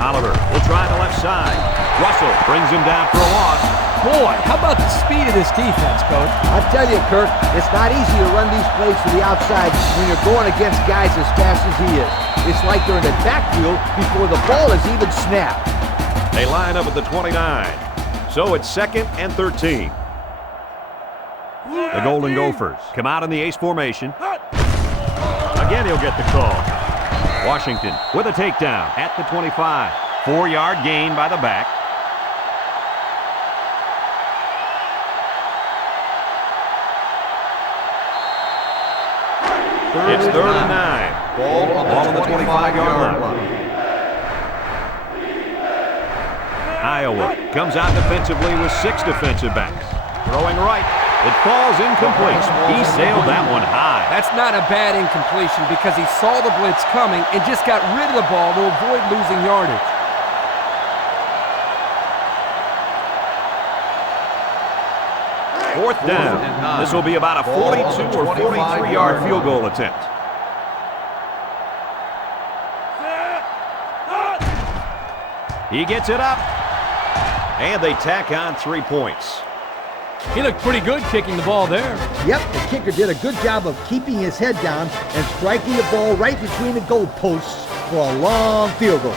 Oliver will try the left side. Russell brings him down for a loss. Boy, how about the speed of this defense, Coach? I tell you, Kirk, it's not easy to run these plays to the outside when you're going against guys as fast as he is. It's like they're in the backfield before the ball is even snapped. They line up at the 29. So it's second and 13. The Golden Gophers come out in the ace formation. Again, he'll get the call. Washington with a takedown at the 25. 4-yard gain by the back. It's third and 9. Ball on the 25-yard line. Iowa comes out defensively with 6 defensive backs. Throwing right. It falls incomplete. He sailed that one high. That's not a bad incompletion because he saw the blitz coming and just got rid of the ball to avoid losing yardage. Fourth down. This will be about a 42 or 43-yard field goal attempt. He gets it up. And they tack on 3 points. He looked pretty good kicking the ball there. Yep, the kicker did a good job of keeping his head down and striking the ball right between the goalposts for a long field goal.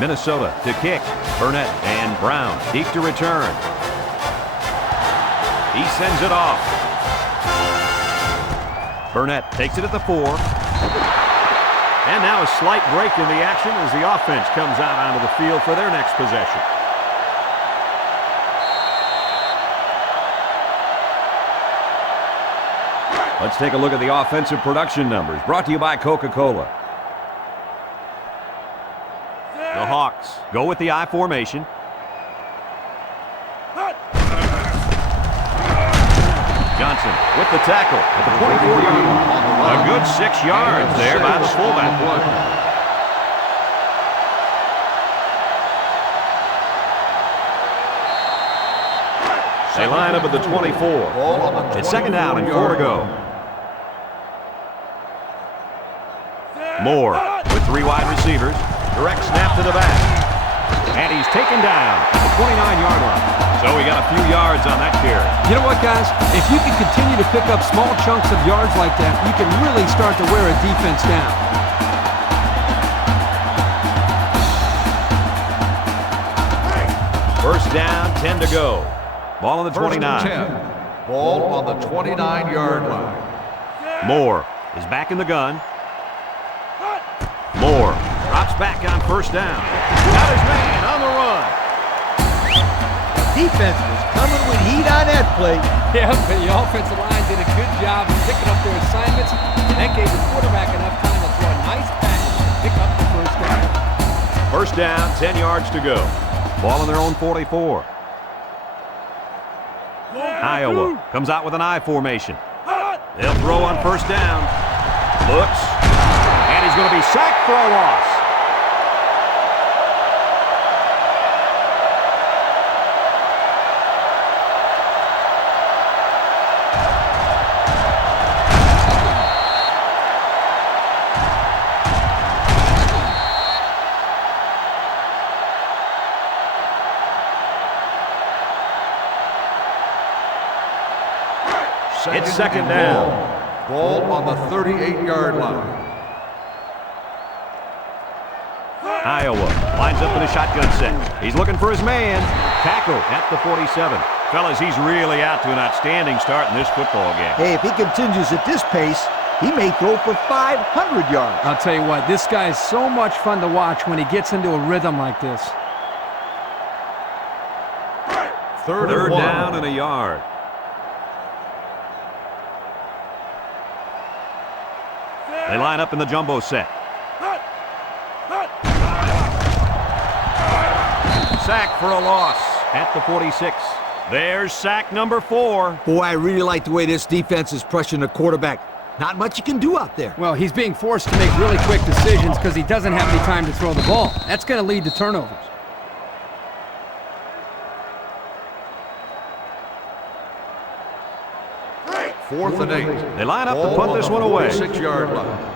Minnesota to kick. Burnett and Brown deep to return. He sends it off. Burnett takes it at the 4. And now a slight break in the action as the offense comes out onto the field for their next possession. Let's take a look at the offensive production numbers brought to you by Coca-Cola. The Hawks go with the I formation. Johnson with the tackle at the 24-yard line. A good 6 yards there by the fullback. They line up at the 24. It's second down and 4 to go. Moore with 3 wide receivers. Direct snap to the back. And he's taken down at the 29-yard line. So we got a few yards on that carry. You know what, guys? If you can continue to pick up small chunks of yards like that, you can really start to wear a defense down. First down, 10 to go. Ball on the 29. Ball on the 29-yard line. Moore is back in the gun. Moore drops back on first down. Got his man on the run. Defense was coming with heat on that play. Yeah, but the offensive line did a good job of picking up their assignments, and that gave the quarterback enough time to throw a nice pass and pick up the first down. First down, 10 yards to go. Ball on their own 44. Iowa comes out with an I formation. They'll throw on first down. Looks. And he's going to be sacked for a loss. It's second down. Ball on the 38-yard line. Iowa lines up in a shotgun set. He's looking for his man. Tackle at the 47. Fellas, he's really out to an outstanding start in this football game. Hey, if he continues at this pace, he may throw for 500 yards. I'll tell you what, this guy is so much fun to watch when he gets into a rhythm like this. Third down and a yard. They line up in the jumbo set. Sack for a loss at the 46. There's sack number 4. Boy, I really like the way this defense is pressuring the quarterback. Not much you can do out there. Well, he's being forced to make really quick decisions because he doesn't have any time to throw the ball. That's going to lead to turnovers. Fourth and 8. They line up to punt this one away. 6-yard line.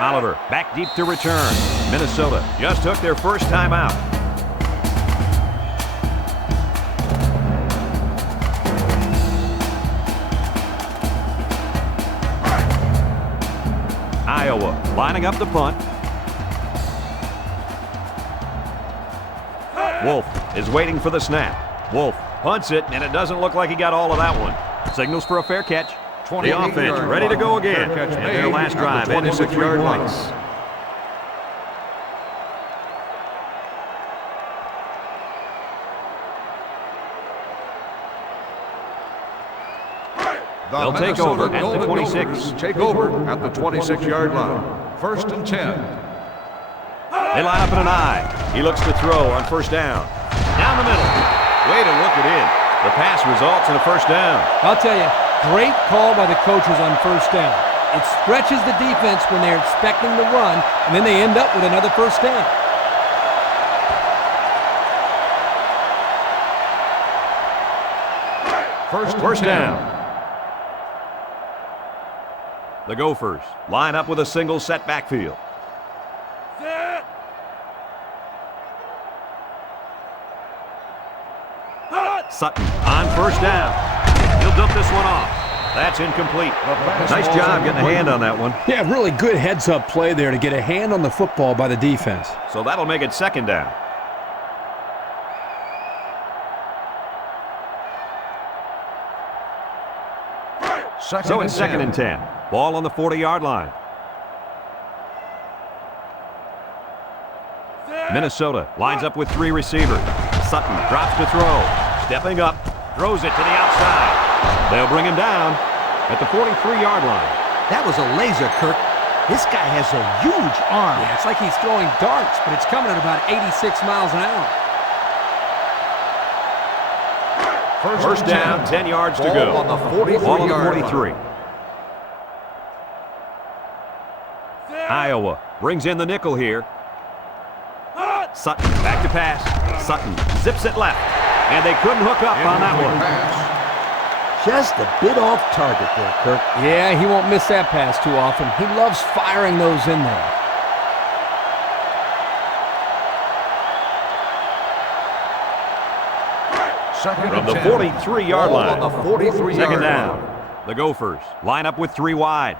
Oliver back deep to return. Minnesota just took their first time out. Iowa lining up the punt. Wolf is waiting for the snap. Wolf punts it, and it doesn't look like he got all of that one. Signals for a fair catch. The offense ready to go again. And their last drive ended with 3 points. They'll take over at the 26. Take over at the 26-yard line. First and 10. They line up in an I. He looks to throw on first down. Down the middle. Way to look it in. The pass results in a first down. I'll tell you, great call by the coaches on first down. It stretches the defense when they're expecting the run, and then they end up with another first down. First down. The Gophers line up with a single set backfield. Sutton on first down. He'll dump this one off. That's incomplete. Nice job getting a hand on that one. Yeah, really good heads-up play there to get a hand on the football by the defense. So that'll make it second down. So it's second and 10. Ball on the 40-yard line. Minnesota lines up with 3 receivers. Sutton drops to throw. Stepping up, throws it to the outside. They'll bring him down at the 43-yard line. That was a laser, Kirk. This guy has a huge arm. Yeah, it's like he's throwing darts, but it's coming at about 86 miles an hour. First down, 10 yards to go. Ball on the 43-yard line. Iowa brings in the nickel here. Sutton back to pass. Sutton zips it left. And they couldn't hook up on that one. Just a bit off target there, Kirk. Yeah, he won't miss that pass too often. He loves firing those in there. From the 43-yard line. On the 43-yard Second line. down. The Gophers line up with 3 wide.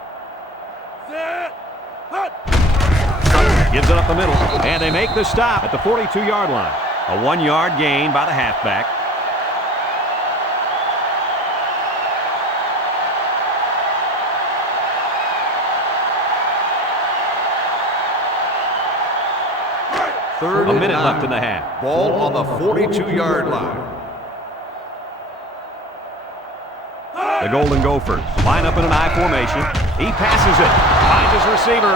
Sutton gives it up the middle, and they make the stop at the 42-yard line. A 1-yard gain by the halfback. A minute left in the half. Ball on the 42-yard line. The Golden Gophers line up in an I formation. He passes it. Finds his receiver.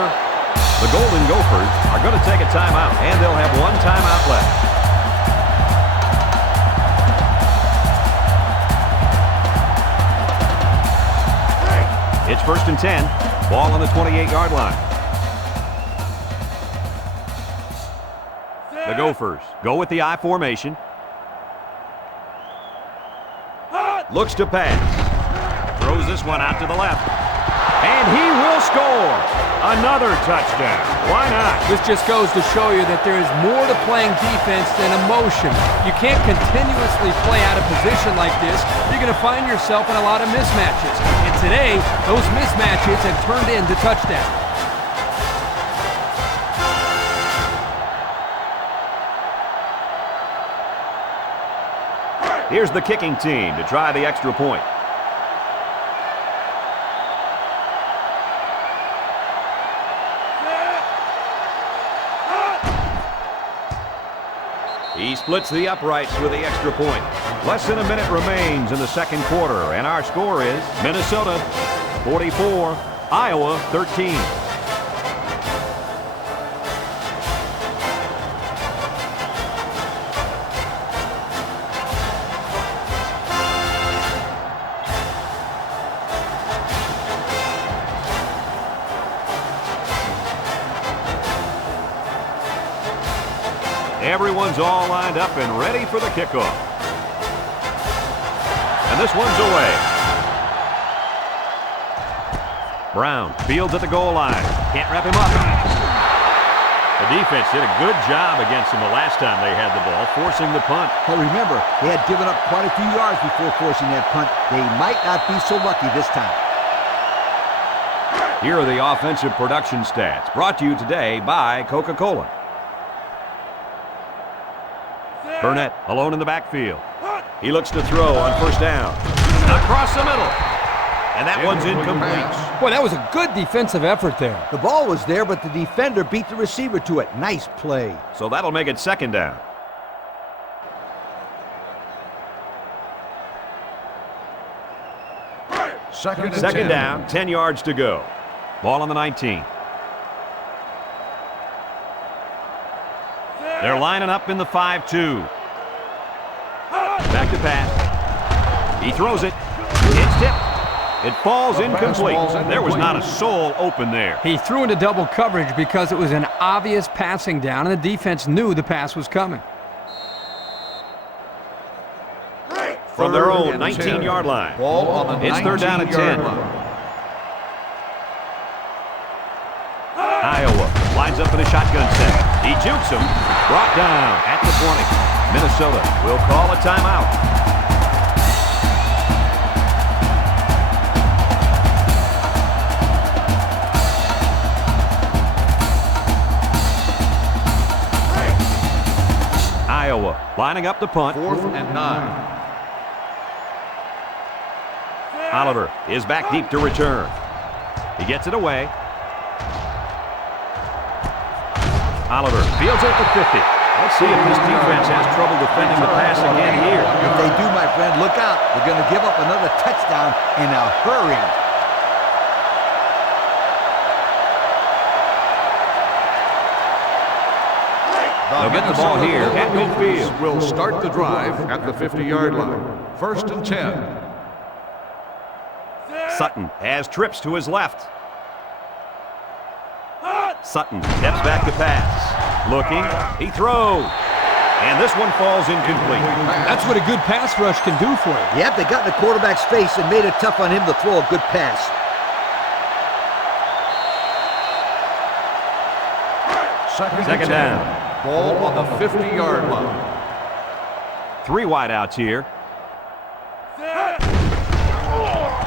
The Golden Gophers are going to take a timeout, and they'll have 1 timeout left. It's 1st and 10. Ball on the 28-yard line. The Gophers go with the I formation. Looks to pass. Throws this one out to the left. And he will score. Another touchdown. Why not? This just goes to show you that there is more to playing defense than emotion. You can't continuously play out of position like this. You're going to find yourself in a lot of mismatches. And today, those mismatches have turned into touchdowns. Here's the kicking team to try the extra point. He splits the uprights with the extra point. Less than a minute remains in the second quarter, and our score is Minnesota 44, Iowa 13. Everyone's all lined up and ready for the kickoff. And this one's away. Brown fields at the goal line. Can't wrap him up. The defense did a good job against him the last time they had the ball, forcing the punt. But remember, they had given up quite a few yards before forcing that punt. They might not be so lucky this time. Here are the offensive production stats, brought to you today by Coca-Cola. Burnett alone in the backfield. He looks to throw on first down. Across the middle. And that one's incomplete. Boy, that was a good defensive effort there. The ball was there, but the defender beat the receiver to it. Nice play. So that'll make it second down. Second down, 10 yards to go. Ball on the 19. They're lining up in the 5-2. Back to pass. He throws it. It's tipped. It falls incomplete. There was not a soul open there. He threw into double coverage because it was an obvious passing down, and the defense knew the pass was coming. From their own 19-yard line. Ball on the It's 3rd down and 10. Iowa lines up in a shotgun set. He jukes him. Brought down at the 20. Minnesota will call a timeout. Iowa lining up the punt. 4th and 9. Oliver is back deep to return. He gets it away. Oliver fields it at the 50. Let's see if this defense has trouble defending the pass again here. If they do, my friend, look out. They're going to give up another touchdown in a hurry. They'll get the ball here at midfield. Will start the drive at the 50-yard line. 1st and 10. Sutton has trips to his left. Sutton steps back to pass. Looking, he throws. And this one falls incomplete. That's what a good pass rush can do for you. Yep, they got in the quarterback's face and made it tough on him to throw a good pass. Second down. Ball on the 50-yard line. 3 wideouts here.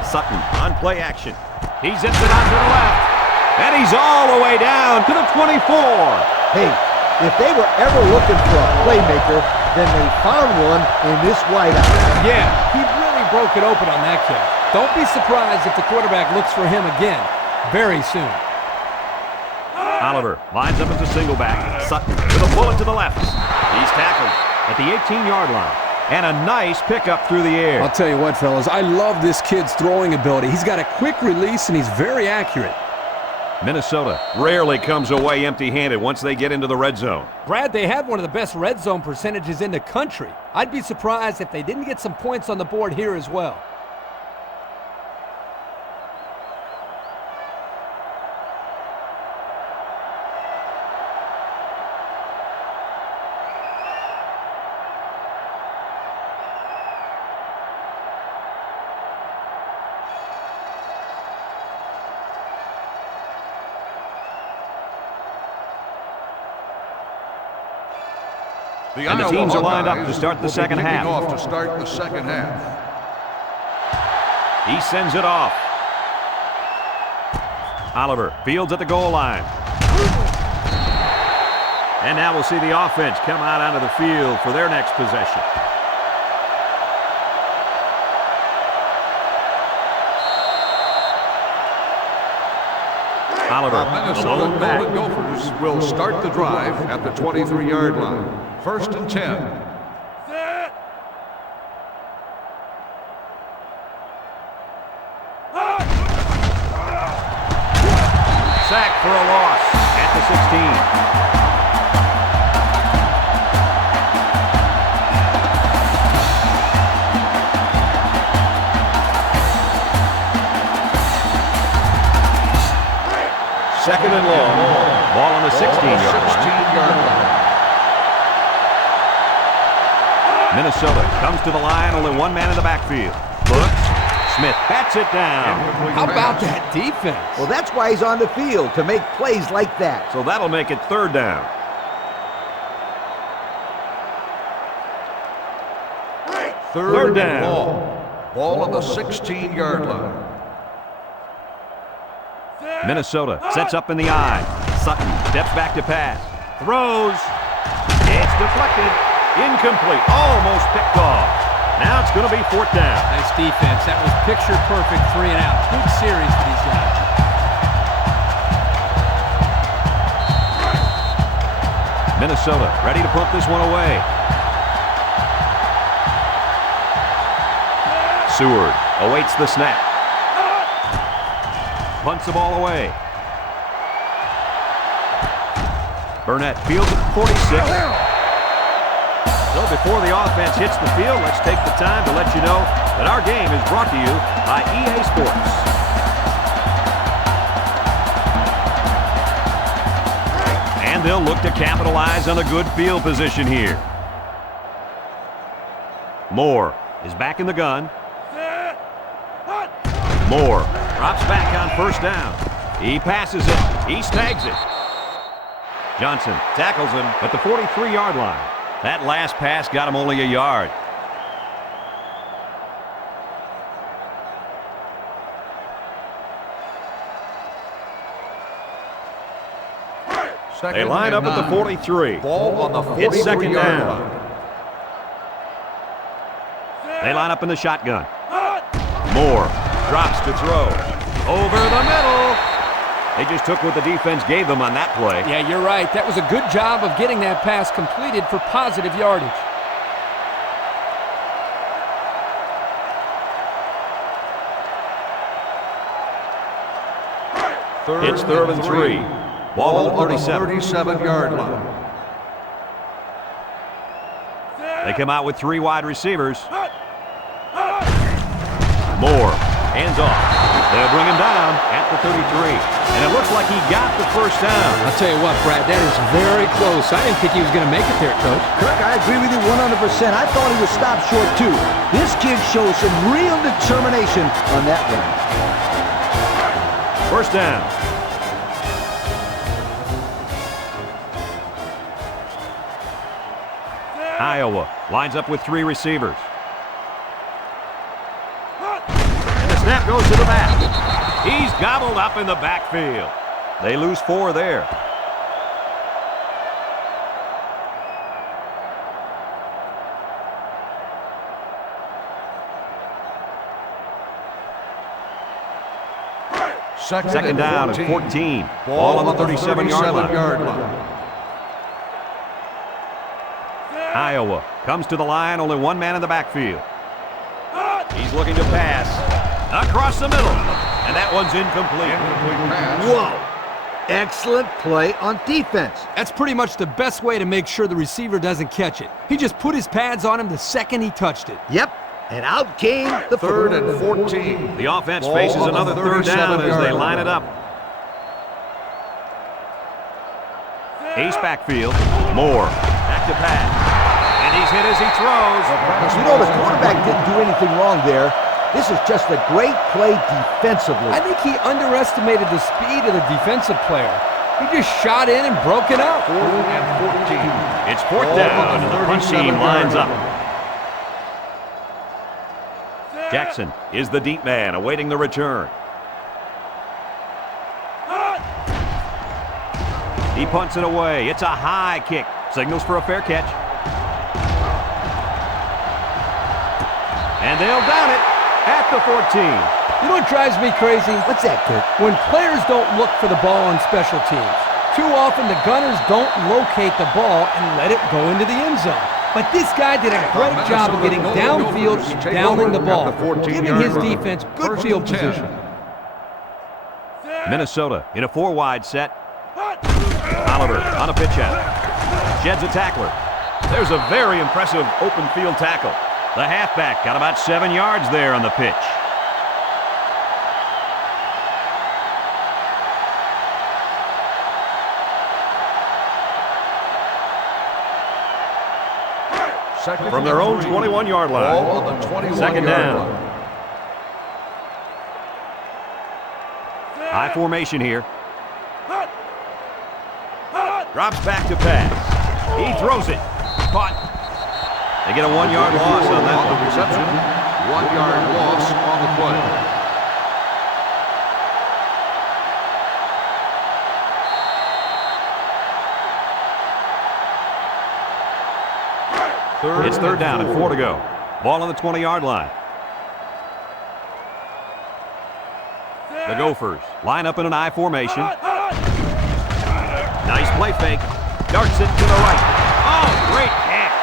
Sutton on play action. He zips it out to the left. And he's all the way down to the 24. Hey, if they were ever looking for a playmaker, then they found one in this wideout. Yeah, he really broke it open on that catch. Don't be surprised if the quarterback looks for him again very soon. Oliver lines up as a single back. Sutton with a bullet to the left. He's tackled at the 18-yard line. And a nice pickup through the air. I'll tell you what, fellas, I love this kid's throwing ability. He's got a quick release, and he's very accurate. Minnesota rarely comes away empty-handed once they get into the red zone. Brad, they have one of the best red zone percentages in the country. I'd be surprised if they didn't get some points on the board here as well. And the teams are lined up to start the second half. Off to start the second half. He sends it off. Oliver fields at the goal line. And now we'll see the offense come out onto the field for their next possession. Oliver, the lone back. Gophers will start the drive at the 23-yard line. 1st and 10. Sack for a loss at the 16. Second and long. Ball on the 16-yard line. Minnesota comes to the line, only one man in the backfield. Looks. Smith bats it down. How about that defense? Well, that's why he's on the field, to make plays like that. So that'll make it 3rd down. Third down. Ball on the 16-yard line. Minnesota sets up in the I. Sutton steps back to pass. Throws. It's deflected. Incomplete. Almost picked off. Now it's going to be 4th down. Nice defense. That was picture-perfect 3 and out. Good series for these guys. Minnesota ready to punt this one away. Seward awaits the snap. Punts the ball away. Burnett fields at 46. So before the offense hits the field, let's take the time to let you know that our game is brought to you by EA Sports. And they'll look to capitalize on a good field position here. Moore is back in the gun. Moore drops back on 1st down. He passes it. He snags it. Johnson tackles him at the 43-yard line. That last pass got him only a yard. They line up at the 43. Ball on the 43-yard It's 2nd down. line. They line up in the shotgun. Moore drops to throw. Over the middle. They just took what the defense gave them on that play. Yeah, you're right. That was a good job of getting that pass completed for positive yardage. It's 3rd and 3. Ball on the 37. 37-yard line. They come out with 3 wide receivers. Moore, hands off. They'll bring him down at the 33. And it looks like he got the first down. I'll tell you what, Brad, that is very close. I didn't think he was going to make it there, Coach. Kirk, I agree with you 100%. I thought he was stopped short, too. This kid shows some real determination on that run. First down. Iowa lines up with 3 receivers. And the snap goes to the back. He's gobbled up in the backfield. They lose 4 there. Second down at 14. Ball on the 37-yard line. Iowa comes to the line, only 1 man in the backfield. He's looking to pass. Across the middle. And that one's incomplete. Whoa. Excellent play on defense. That's pretty much the best way to make sure the receiver doesn't catch it. He just put his pads on him the second he touched it. Yep. And out came the Third and 14. The offense Ball faces on another the 3rd down as they 37-yard line it up. Ace backfield. Moore. Back to pass. And he's hit as he throws. You know, the quarterback didn't do anything wrong there. This is just a great play defensively. I think he underestimated the speed of the defensive player. He just shot in and broke it up. 4th and 14. It's 4th down, and the punch team lines up. Jackson is the deep man, awaiting the return. He punts it away. It's a high kick. Signals for a fair catch. And they'll down it at the 14. You know what drives me crazy? What's that, Kirk? When players don't look for the ball on special teams. Too often the gunners don't locate the ball and let it go into the end zone. But this guy did a great job of getting downfield and downing the ball, giving his defense good field position. Minnesota in a 4-wide set. Oliver on a pitch out. Sheds a tackler. There's a very impressive open field tackle. The halfback got about 7 yards there on the pitch. From their own 21-yard line. Ball on the 21-yard Second down. line. High formation here. Drops back to pass. He throws it. Caught. They get a 1-yard loss on that On the one. reception, 1-yard loss on the play. It's 3rd down and 4 to go. Ball on the 20-yard line. The Gophers line up in an I formation. Nice play fake. Darts it to the right. Oh, great catch.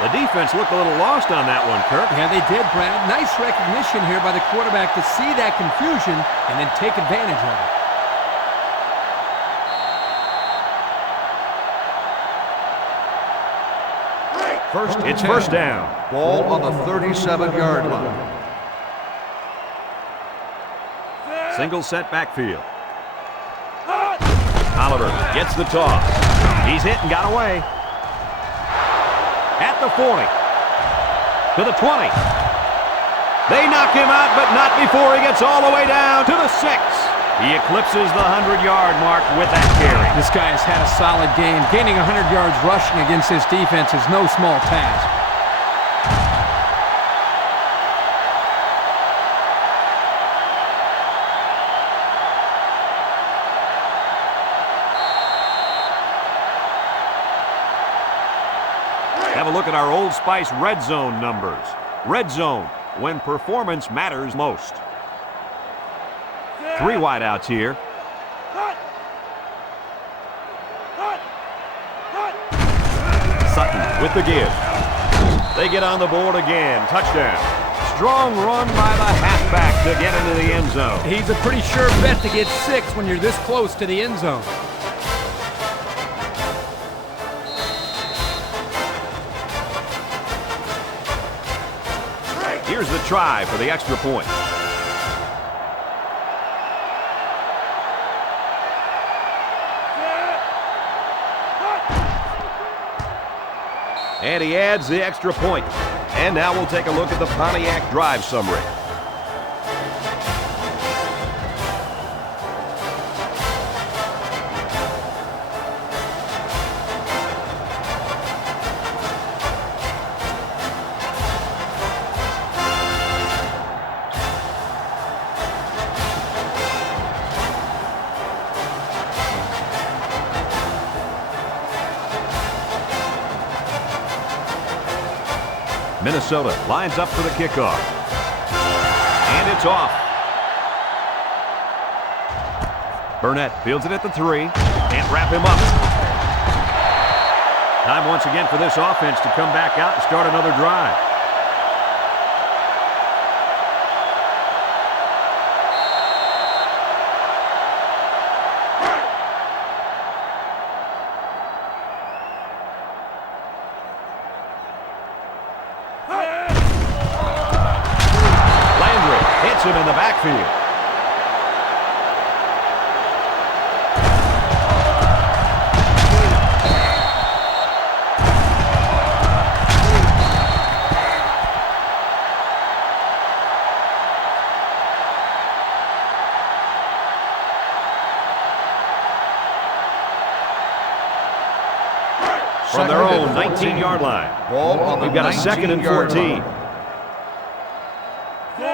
The defense looked a little lost on that one, Kirk. Yeah, they did, Brad. Nice recognition here by the quarterback to see that confusion and then take advantage of it. It's 1st down. Ball on the 37-yard line. Single set backfield. Oliver gets the toss. He's hit and got away. At the 40. To the 20. They knock him out, but not before he gets all the way down to the 6. He eclipses the 100-yard mark with that carry. This guy has had a solid game. Gaining 100 yards rushing against his defense is no small task. Have a look at our Old Spice red zone numbers. Red zone, when performance matters most. 3 wideouts here. Sutton with the give. They get on the board again. Touchdown. Strong run by the halfback to get into the end zone. He's a pretty sure bet to get 6 when you're this close to the end zone. Here's the try for the extra point. And he adds the extra point. And now we'll take a look at the Pontiac drive summary. Minnesota lines up for the kickoff. And it's off. Burnett fields it at the 3. Can't wrap him up. Time once again for this offense to come back out and start another drive. In the backfield. From their own 19-yard line. We've got a 2nd and 14.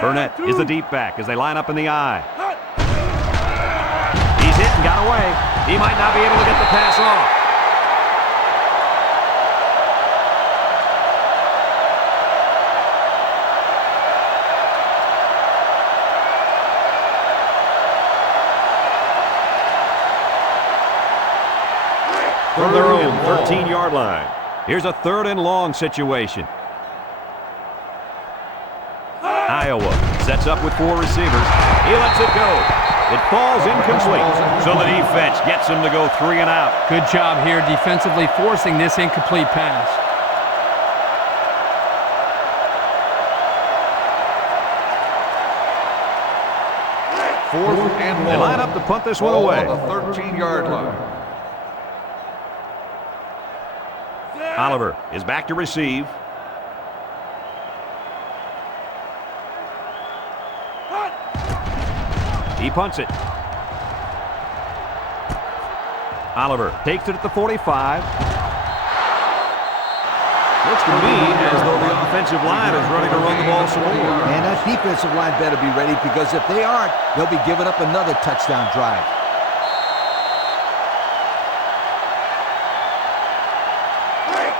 Burnett is the deep back as they line up in the I. He's hit and got away. He might not be able to get the pass off. From their own 13-yard line. Here's a 3rd and long situation. Iowa sets up with 4 receivers. He lets it go. It falls incomplete. So the defense gets him to go 3 and out. Good job here defensively forcing this incomplete pass. Fourth and long. They line up to punt this one away. On the 13-yard line. Oliver is back to receive. He punts it. Oliver takes it at the 45. Looks to me as though the offensive line is ready to run the ball some more. And that defensive line better be ready, because if they aren't, they'll be giving up another touchdown drive.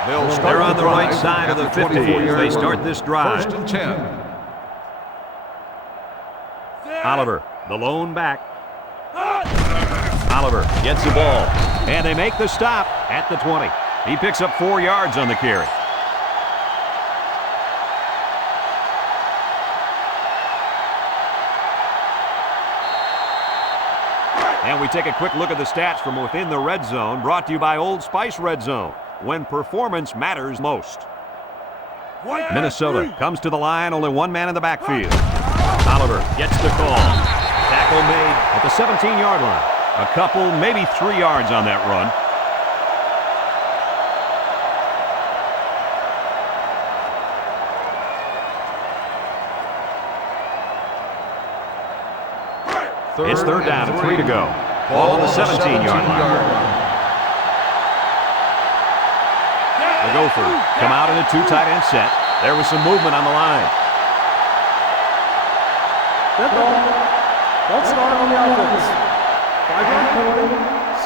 They're on the right side of the 50 as they start this drive. 1st and 10. Oliver, the lone back. Oliver gets the ball, and they make the stop at the 20. He picks up 4 yards on the carry. And we take a quick look at the stats from within the red zone, brought to you by Old Spice Red Zone, when performance matters most. Minnesota comes to the line, only 1 man in the backfield. Oliver gets the call. Tackle made at the 17-yard line. A couple, maybe 3 yards on that run. It's 3rd down and 3 to go. Ball on the 17-yard line. The Gophers come out in a 2 tight end set. There was some movement on the line. Dead ball. Don't start on the offense. 5-yard penalty.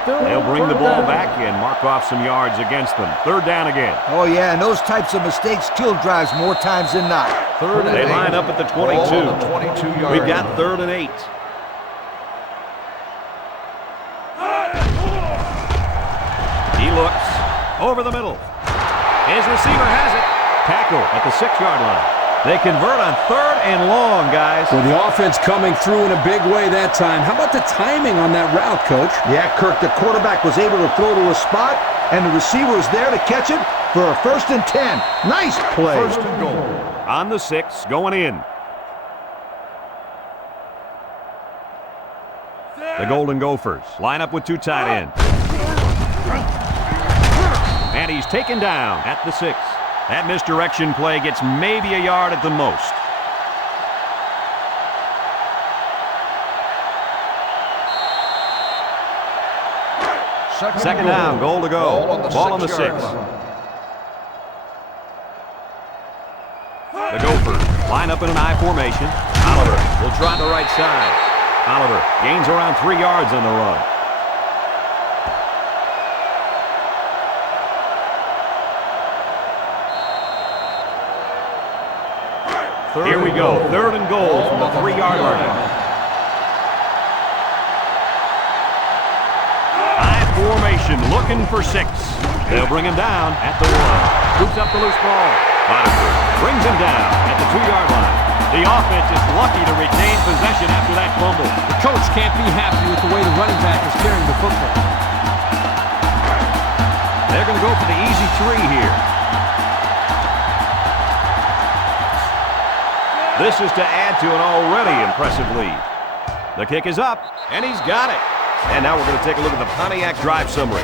Still They'll bring the 3rd ball down. back and mark off some yards against them. 3rd down again. Oh, yeah, and those types of mistakes kill drives more times than not. 3rd and 8. They line up at the 22. Ball on the 22-yard We've got line. 3rd and 8. He looks over the middle. His receiver has it. Tackle at the 6-yard line. They convert on 3rd and long, guys. Well, the offense coming through in a big way that time. How about the timing on that route, Coach? Yeah, Kirk, the quarterback was able to throw to a spot, and the receiver was there to catch it for a 1st and 10. Nice play. 1st and goal on the 6, going in. The Golden Gophers line up with 2 tight ends. And he's taken down at the 6. That misdirection play gets maybe a yard at the most. Second down, goal to go. Ball on the 6. The Gophers line up in an I formation. Oliver will try the right side. Oliver gains around 3 yards on the run. Here we go, 3rd and goal from the 3-yard line. Formation looking for 6. They'll bring him down at the 1. Scoops up the loose ball. Potiphar brings him down at the 2-yard line. The offense is lucky to retain possession after that fumble. The coach can't be happy with the way the running back is carrying the football. They're going to go for the easy 3 here. This is to add to an already impressive lead. The kick is up, and he's got it. And now we're going to take a look at the Pontiac drive summary.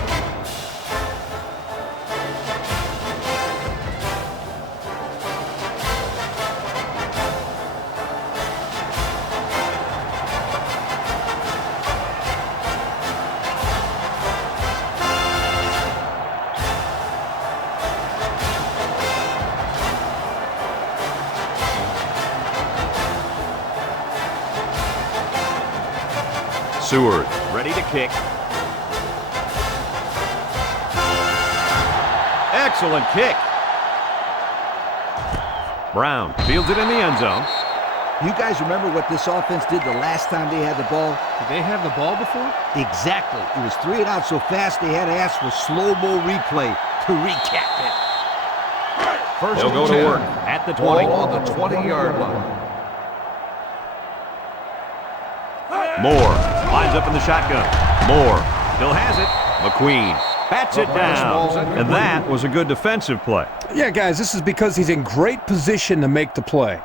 Seward ready to kick. Excellent kick. Brown fields it in the end zone. You guys remember what this offense did the last time they had the ball? Did they have the ball before? Exactly. It was 3 and out so fast they had to ask for slow-mo replay to recap it. They'll go to work at the 20. Ball on the 20-yard line. Moore lines up in the shotgun. Moore still has it. McQueen bats it down. And that was a good defensive play. Yeah, guys, this is because he's in great position to make the play.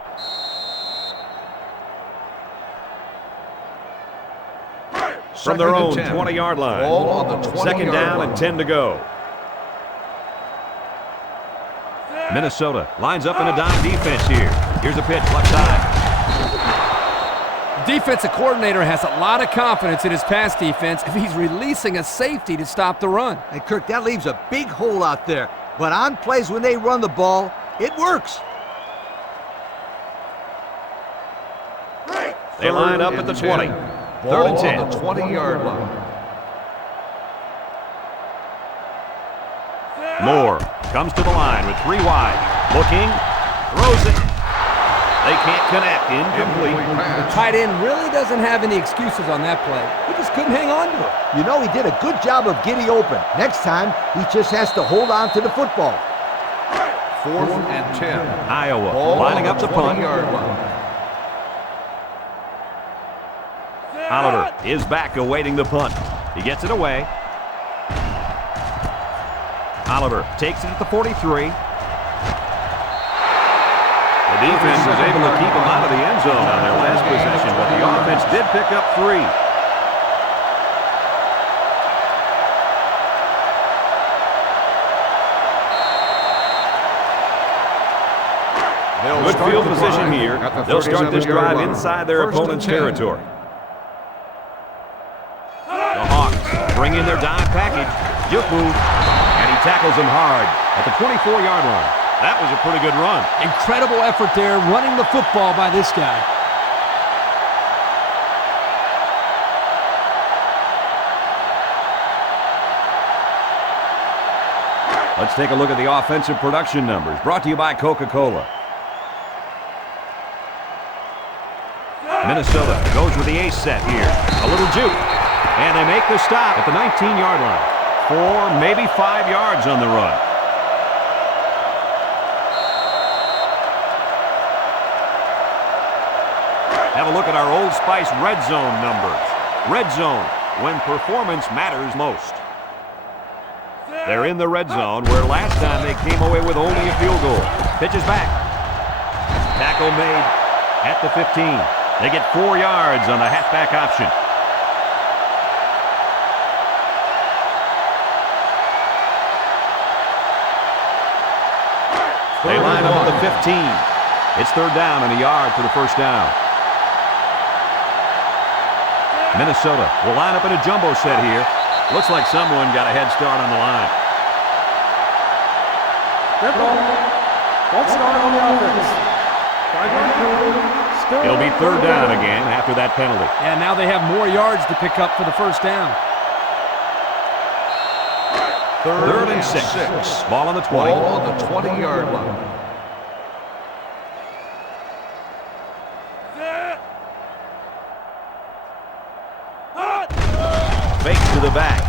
From their own 20-yard line. Ball on the 20-yard Second down line. and 10 to go. Minnesota lines up in a dime defense here. Here's a pitch left side. Defensive coordinator has a lot of confidence in his pass defense if he's releasing a safety to stop the run. Hey, Kirk, that leaves a big hole out there. But on plays when they run the ball, it works. They line up at the 20. 3rd and 10. On the 20-yard line. Moore comes to the line with 3 wide. Looking, throws it. They can't connect. Incomplete. The tight end really doesn't have any excuses on that play. He just couldn't hang on to it. You know, he did a good job of getting open. Next time, he just has to hold on to the football. 4th and 10. Iowa Ball lining on up the punt. 20-yard line. Oliver is back awaiting the punt. He gets it away. Oliver takes it at the 43. The defense was able to keep him out of the end zone on their last possession, but the offense did pick up 3. Good field position here. They'll start this drive inside their opponent's territory. The Hawks bring in their dime package. Juke move, and he tackles him hard at the 24-yard line. That was a pretty good run. Incredible effort there running the football by this guy. Let's take a look at the offensive production numbers, brought to you by Coca-Cola. Minnesota goes with the ace set here. A little juke. And they make the stop at the 19-yard line. 4, maybe 5 yards on the run. Have a look at our Old Spice red zone numbers. Red zone, when performance matters most. They're in the red zone, where last time they came away with only a field goal. Pitches back. Tackle made at the 15. They get 4 yards on the halfback option. They line up at the 15. It's 3rd down and a yard for the first down. Minnesota will line up in a jumbo set here. Looks like someone got a head start on the line. Dead ball. False start on the offense. 5-yard penalty. Still It'll be 3rd down again after that penalty. Yeah, now they have more yards to pick up for the first down. 3rd and 6. Ball on the 20. Ball on the 20-yard line. Fakes to the back.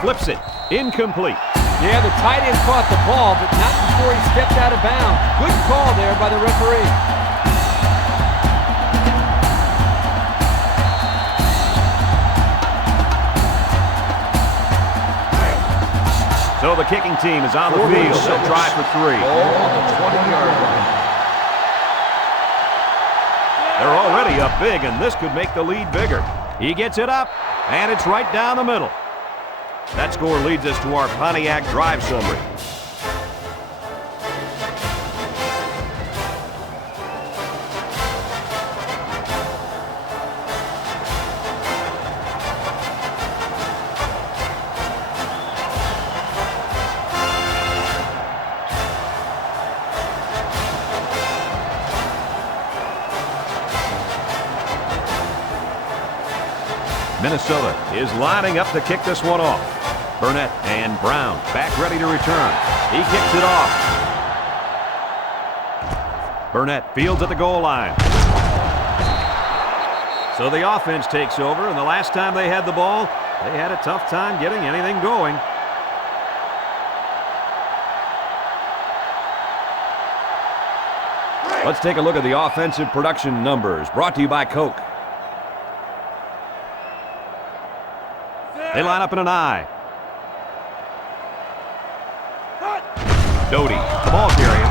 Flips it. Incomplete. Yeah, the tight end caught the ball, but not before he stepped out of bounds. Good call there by the referee. So the kicking team is on the field. They'll try for 3. Ball on the 20-yard line. They're already up big, and this could make the lead bigger. He gets it up, and it's right down the middle. That score leads us to our Pontiac drive summary. Minnesota is lining up to kick this one off. Burnett and Brown back ready to return. He kicks it off. Burnett fields at the goal line. So the offense takes over, and the last time they had the ball, they had a tough time getting anything going. Let's take a look at the offensive production numbers, brought to you by Coke. They line up in an I. Doty, the ball carrier.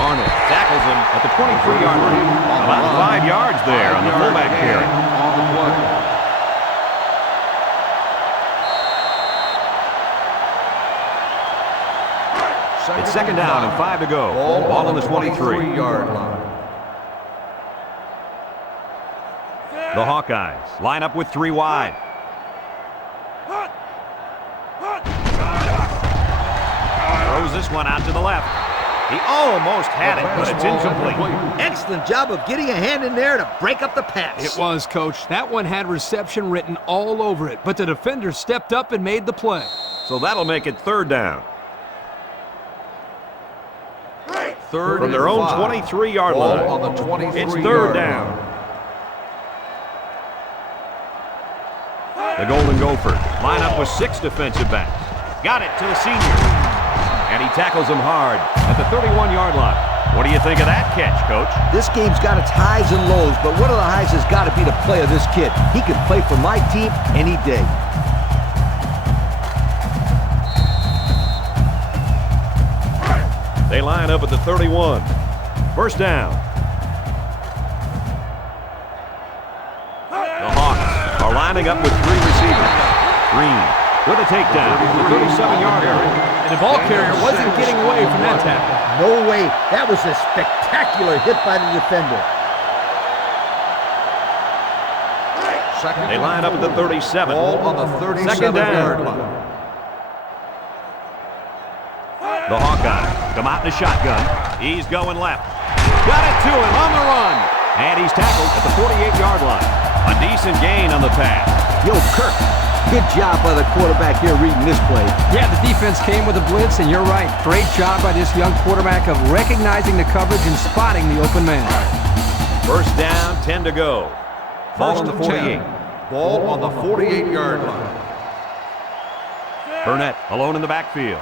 Arnold tackles him at the 23-yard line. About 5 yards there on the fullback carry. On the play. It's 2nd down and 5 to go. Ball on the 23-yard line. The Hawkeyes line up with 3 wide. Throws this one out to the left. He almost had it, but it's incomplete. Excellent job of getting a hand in there to break up the pass. It was, Coach. That one had reception written all over it, but the defender stepped up and made the play. So that'll make it 3rd down. 3rd From their own 23-yard line. on the 23-yard It's 3rd down. The Golden Gophers line up with 6 defensive backs. Got it to the senior. And he tackles him hard at the 31-yard line. What do you think of that catch, Coach? This game's got its highs and lows, but one of the highs has got to be the play of this kid. He can play for my team any day. They line up at the 31. 1st down. The Hawks are lining up with 3 receivers. Green with a takedown at the 37-yard line. And the ball carrier wasn't getting away from that tackle. No way. That was a spectacular hit by the defender. They line up at the 37. Ball on the 2nd 37-yard down. line. The Hawkeyes come out in a shotgun. He's going left. Got it to him on the run. And he's tackled at the 48-yard line. A decent gain on the pass. Yo, Kirk, good job by the quarterback here reading this play. Yeah, the defense came with a blitz, and you're right. Great job by this young quarterback of recognizing the coverage and spotting the open man. 1st down, 10 to go. Ball on the 48. Ball on the 48-yard line. Burnett alone in the backfield.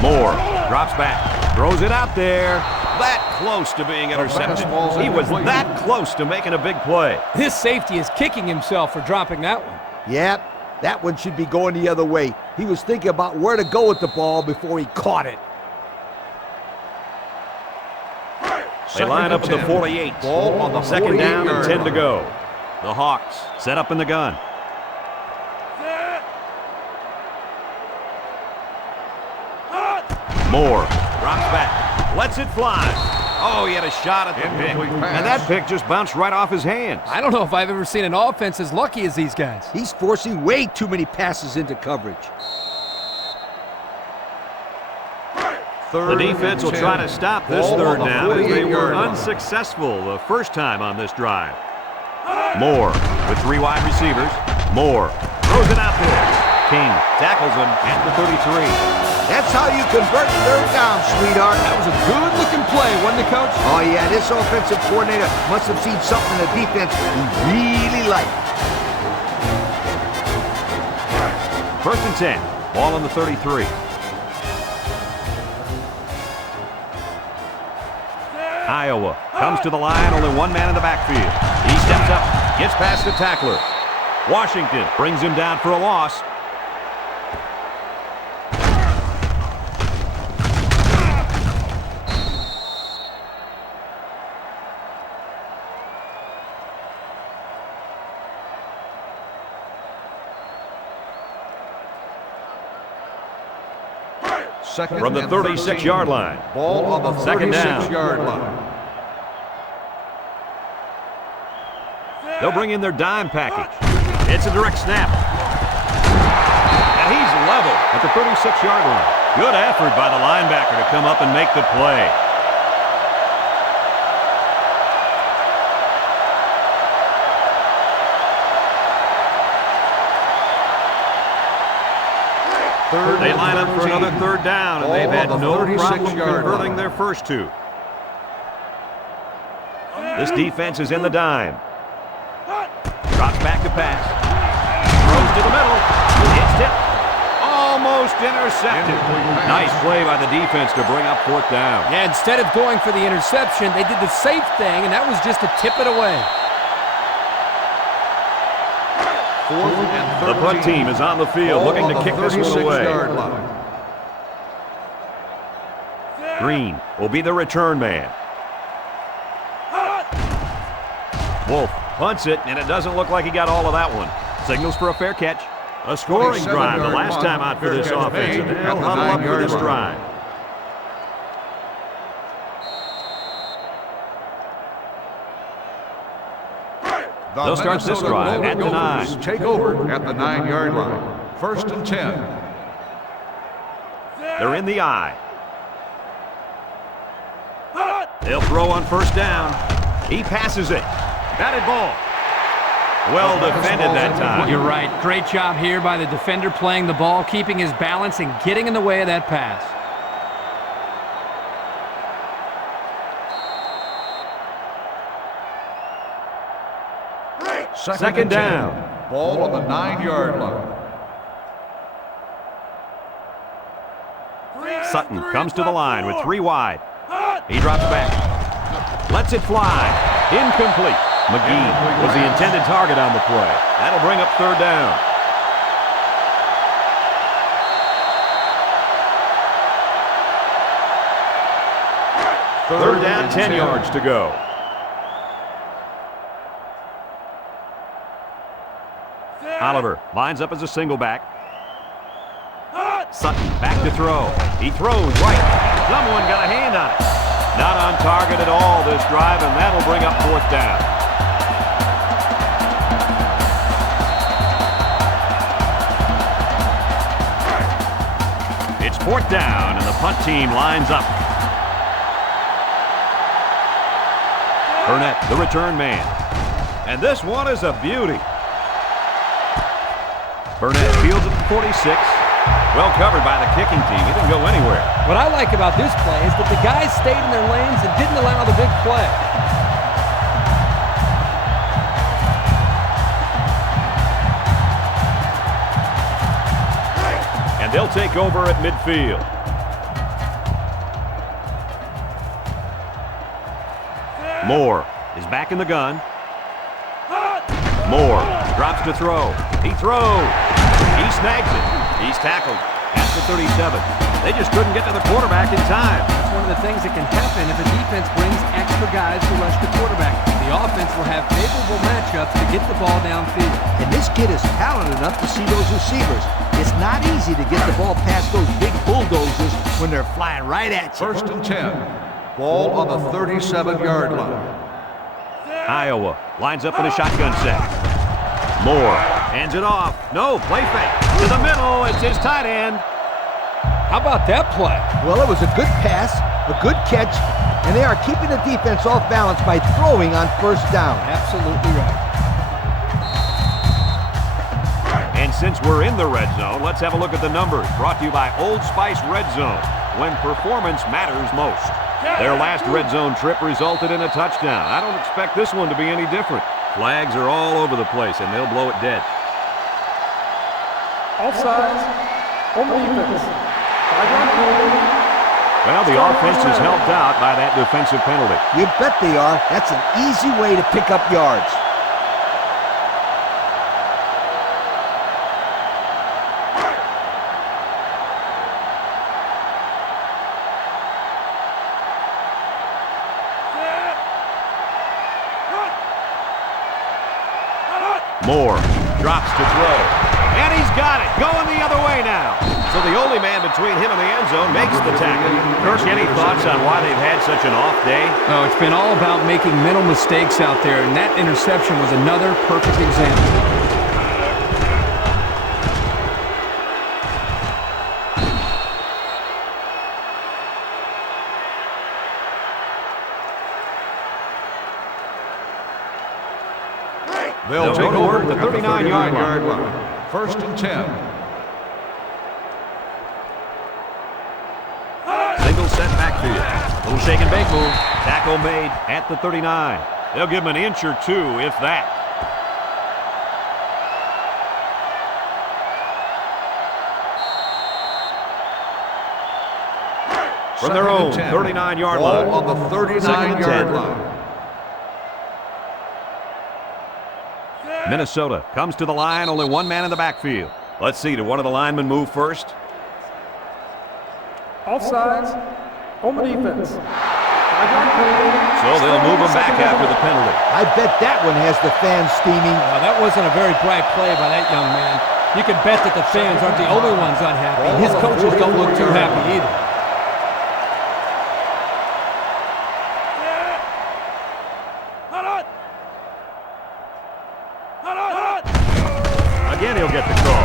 Moore drops back, throws it out there. That close to being intercepted. He was that close to making a big play. This safety is kicking himself for dropping that one. Yep, that one should be going the other way. He was thinking about where to go with the ball before he caught it. They line up at the 48. Ball on the Second down and 48-yard 10 to line. go. The Hawks set up in the gun. Moore drops back, lets it fly. Oh, he had a shot at the pick. Incomplete pass. And that pick just bounced right off his hands. I don't know if I've ever seen an offense as lucky as these guys. He's forcing way too many passes into coverage. The defense will try to stop this Ball third on the down as they were 48-yard line. unsuccessful the first time on this drive. Moore with 3 wide receivers. Moore throws it out there. King tackles him at the 33. That's how you convert third down, sweetheart. That was a good-looking play, wasn't it, Coach? Oh, yeah, this offensive coordinator must have seen something in the defense he really liked. First and 10. Ball on the 33. Iowa comes to the line, only one man in the backfield. He steps up, gets past the tackler. Washington brings him down for a loss. Second From the and 36-yard 13. line. Ball on the Second down. 36-yard line. They'll bring in their dime package. It's a direct snap. And he's level at the 36-yard line. Good effort by the linebacker to come up and make the play. They line up for another third down, and they've had no problem converting their first two. This defense is in the dime. Drops back to pass. Throws to the middle. It's tipped. Almost intercepted. Nice play by the defense to bring up fourth down. Yeah, instead of going for the interception, they did the safe thing, and that was just to tip it away. Fourth and 13. The punt team is on the field looking to kick this one away. 36-yard line. Green will be the return man. Wolf punts it, and it doesn't look like he got all of that one. Signals for a fair catch. A scoring drive the last time out for this offense, and they'll huddle up for this drive. They'll start this drive at the 9. Take over at the 9-yard line. First and 10. They're in the eye. They'll throw on first down. He passes it. Batted ball. Well defended that time. You're right. Great job here by the defender playing the ball, keeping his balance, and getting in the way of that pass. Second down. Ball on the 9-yard line. Sutton comes to the line with 3 wide. He drops back. Lets it fly. Incomplete. McGee was the intended target on the play. That'll bring up third down. Third down, 10 yards to go. Oliver lines up as a single back. Sutton back to throw. He throws right. Someone got a hand on it. Not on target at all this drive, and that'll bring up fourth down. It's fourth down, and the punt team lines up. Burnett, the return man. And this one is a beauty. Burnett fields at the 46. Well covered by the kicking team. He didn't go anywhere. What I like about this play is that the guys stayed in their lanes and didn't allow the big play. And they'll take over at midfield. Moore is back in the gun. Moore drops to throw. He throws. He snags it. He's tackled at the 37. They just couldn't get to the quarterback in time. That's one some of the things that can happen if a defense brings extra guys to rush the quarterback. The offense will have favorable matchups to get the ball downfield. And this kid is talented enough to see those receivers. It's not easy to get the ball past those big bulldozers when they're flying right at you. 1st and 10. Ball on the 37-yard line. Iowa lines up in a shotgun set. Moore hands it off. No, play fake. To the middle, it's his tight end. How about that play? Well, it was a good pass, a good catch, and they are keeping the defense off balance by throwing on 1st down. Absolutely right. And since we're in the red zone, let's have a look at the numbers. Brought to you by Old Spice Red Zone, when performance matters most. Their last red zone trip resulted in a touchdown. I don't expect this one to be any different. Flags are all over the place, and they'll blow it dead. Offsides. Home defense. 5-yard penalty. Well, the offense is helped out by that defensive penalty. You bet they are. That's an easy way to pick up yards. Moore drops to throw. And he's got it. Going the other way now. So the only man between him and the end zone makes the tackle. Kirk, any thoughts on why they've had such an off day? Oh, it's been all about making mental mistakes out there, and that interception was another perfect example. They'll take over at the 39-yard line. 1st and 10. Single set backfield. Little shake and bake move. Tackle made at the 39. They'll give him an inch or two, if that. From their own 39-yard line. Ball on the 39-yard line. Minnesota comes to the line, only one man in the backfield. Let's see, did one of the linemen move first? Offsides. Home defense. 5-yard penalty. So they'll move him back after the penalty. I bet that one has the fans steaming. That wasn't a very bright play by that young man. You can bet that the fans aren't the only ones unhappy. His coaches don't look too happy either. Again, he'll get the call.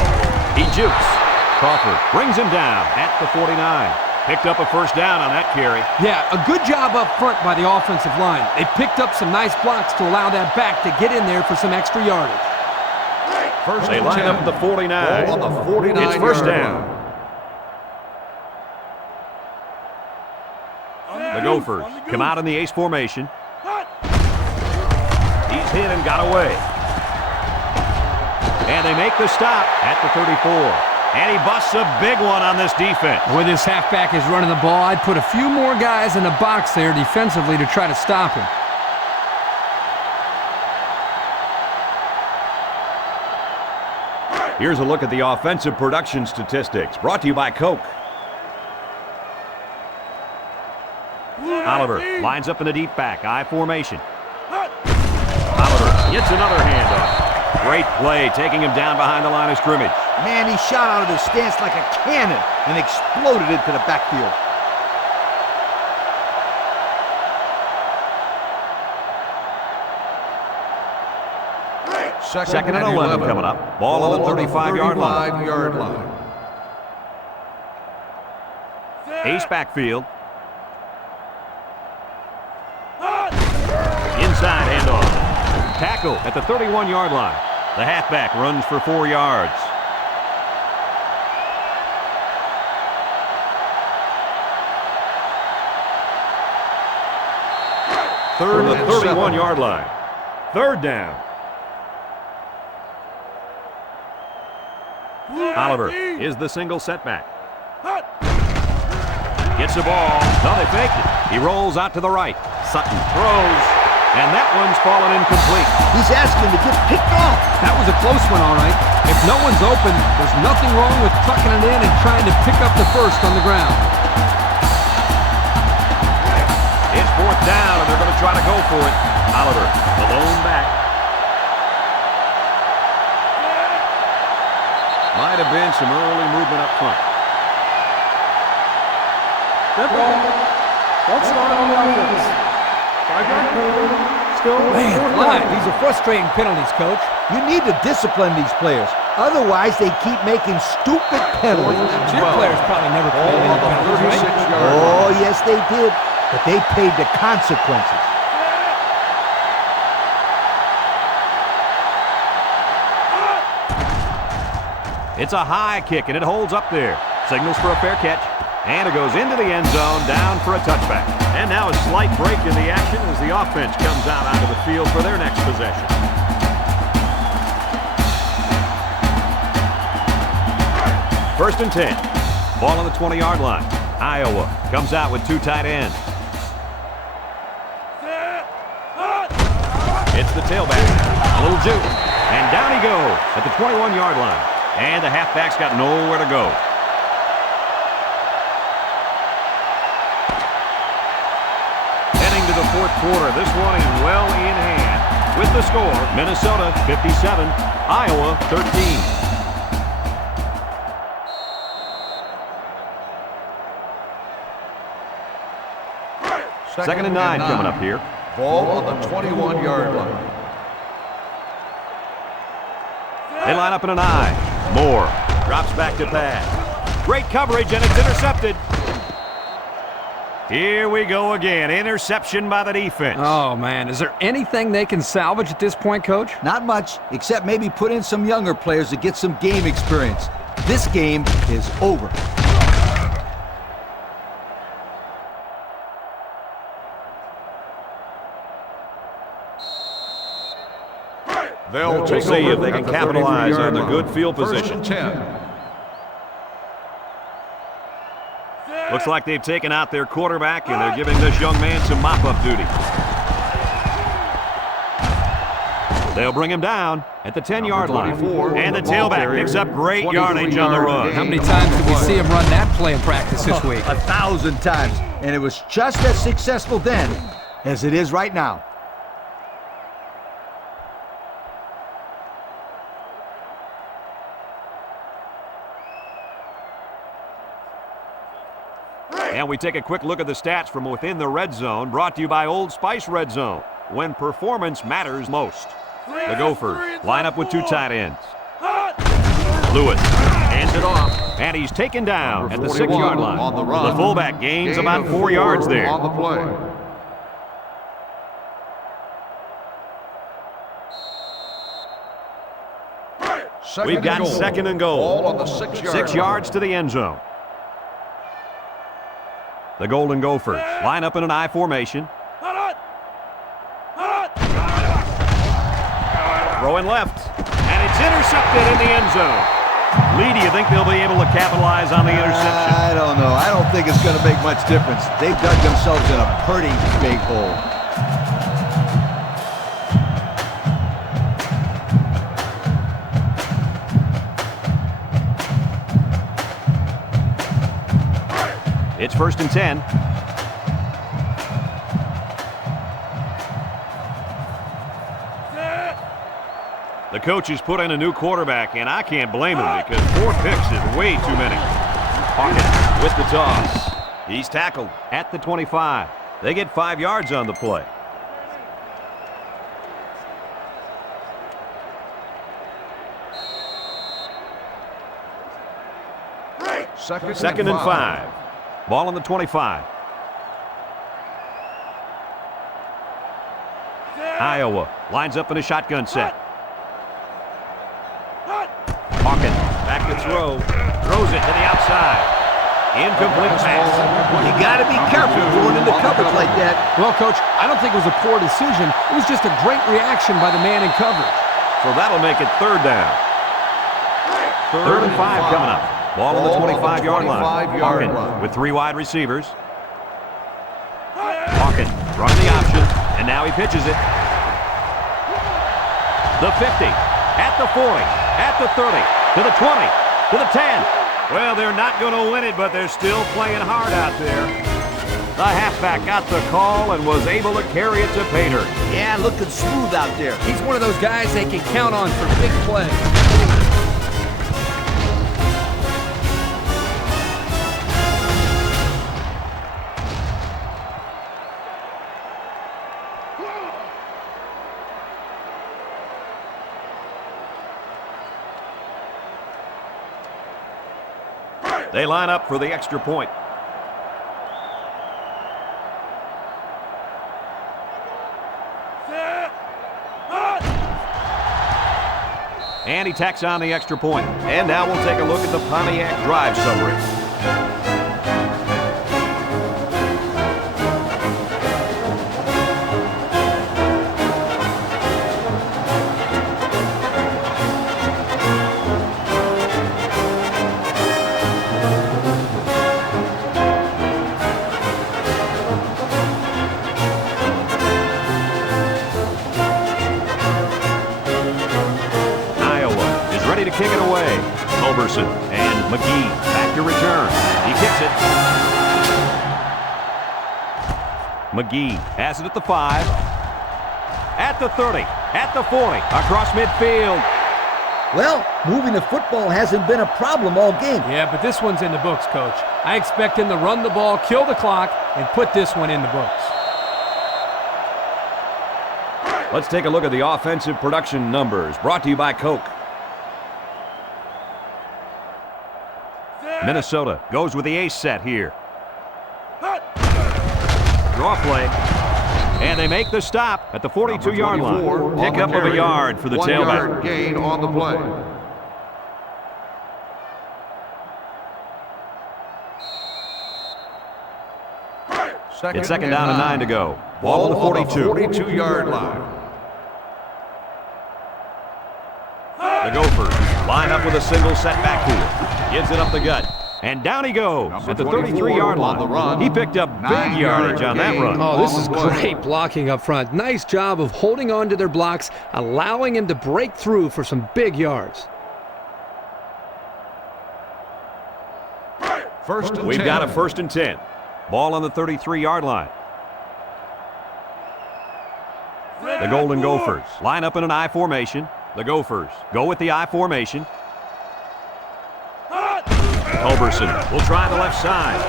He jukes. Crawford brings him down at the 49. Picked up a 1st down on that carry. Yeah, a good job up front by the offensive line. They picked up some nice blocks to allow that back to get in there for some extra yardage. They line up at the 49. Ball on the 49-yard It's 1st down. The Gophers come out in the ace formation. He's hit and got away. And they make the stop at the 34. And he busts a big one on this defense. When this halfback is running the ball, I'd put a few more guys in the box there defensively to try to stop him. Here's a look at the offensive production statistics, brought to you by Coke. Oliver lines up in the deep back, I formation. Oliver gets another handoff. Great play, taking him down behind the line of scrimmage. Man, he shot out of his stance like a cannon and exploded into the backfield. Second and 11 coming up. Ball on the 35-yard line. Ace backfield. Inside handoff. Tackle at the 31-yard line. The halfback runs for 4 yards. Third and 31-yard line. 3rd down. Oliver is the single setback. Gets the ball. No, they faked it. He rolls out to the right. Sutton throws. And that one's fallen incomplete. He's asking to get picked off. That was a close one, all right. If no one's open, there's nothing wrong with tucking it in and trying to pick up the first on the ground. for it. Oliver, the lone back. Might have been some early movement up front. Dead ball. False start on the offense. 5-yard penalty. Still Man, fourth alive. down. These are frustrating penalties, Coach. You need to discipline these players. Otherwise, they keep making stupid penalties. Your players probably never played any Ball on the penalties, right? 36-yard line. Oh, yes, they did. But they paid the consequences. It's a high kick, and it holds up there. Signals for a fair catch. And it goes into the end zone, down for a touchback. And now a slight break in the action as the offense comes out onto the field for their next possession. First and 10. Ball on the 20-yard line. Iowa comes out with two tight ends. It's the tailback. A little juke. And down he goes at the 21-yard line. And the halfback's got nowhere to go. Heading to the fourth quarter. This one is well in hand. With the score, Minnesota 57, Iowa 13. Second and 9 coming up here. Ball on the 21-yard line. They line up in an I. Moore drops back to pass. Great coverage, and it's intercepted. Here we go again. Interception by the defense. Oh, man. Is there anything they can salvage at this point, Coach? Not much, except maybe put in some younger players to get some game experience. This game is over. They'll We'll take see over if they at can the capitalize 33-yard on the line. good field First position. and 10. Looks like they've taken out their quarterback, and they're giving this young man some mop-up duty. They'll bring him down at the 10-yard line. 24, And the ball tailback carrier, picks up great yardage on the 23-yard run. gain. How many times did we see him run that play in practice this week? 1,000 times. And it was just as successful then as it is right now. And we take a quick look at the stats from within the red zone, brought to you by Old Spice Red Zone, when performance matters most. The Gophers line up with two tight ends. Lewis hands it off, and he's taken down at the 6-yard line. On the run. The fullback gains Gain about of 4 yards there. On the play. We've got second and goal. Ball on the 6-yard 6 yards to the end zone. The Golden Gophers line up in an I formation. Throwing left, and it's intercepted in the end zone. Lee, do you think they'll be able to capitalize on the interception? I don't know. I don't think it's going to make much difference. They've dug themselves in a pretty big hole. It's first and 10. The coaches put in a new quarterback, and I can't blame him because 4 picks is way too many. Hawkins with the toss. He's tackled at the 25. They get 5 yards on the play. Second and 5. Ball on the 25. Iowa lines up in a shotgun set. Hawkins back to throw. Throws it to the outside. Incomplete pass. You got to be careful going into coverage like that. Well, Coach, I don't think it was a poor decision. It was just a great reaction by the man in coverage. So that'll make it third down. Third and 5 coming up. Ball on the 25-yard line. Hawkins with 3 wide receivers. Hawkins running the option, and now he pitches it. The 50, at the 40, at the 30, to the 20, to the 10. Well, they're not going to win it, but they're still playing hard out there. The halfback got the call and was able to carry it to Pater. Yeah, looking smooth out there. He's one of those guys they can count on for big plays. They line up for the extra point. And he tacks on the extra point. And now we'll take a look at the Pontiac drive summary. To kick it away. Culberson and McGee back to return. He kicks it. McGee has it at the 5, at the 30, at the 40, across midfield. Well, moving the football hasn't been a problem all game. Yeah, but this one's in the books, Coach. I expect him to run the ball, kill the clock, and put this one in the books. Let's take a look at the offensive production numbers brought to you by Coke. Minnesota goes with the ace set here. Draw play. And they make the stop at the 42-yard line. Pick up of a yard for the tailback. 1 yard gain on the play. It's second down and 9 to go. Ball on the 42. 42-yard line. The Gophers line up with a single set backfield. Gives it up the gut. And down he goes at the 33-yard line. He picked up big yardage on that run. Oh, this is great blocking up front. Nice job of holding on to their blocks, allowing him to break through for some big yards. We've got a 1st and 10. Ball on the 33-yard line. The Golden Gophers line up in an I formation. The Gophers go with the I formation. Culberson will try the left side.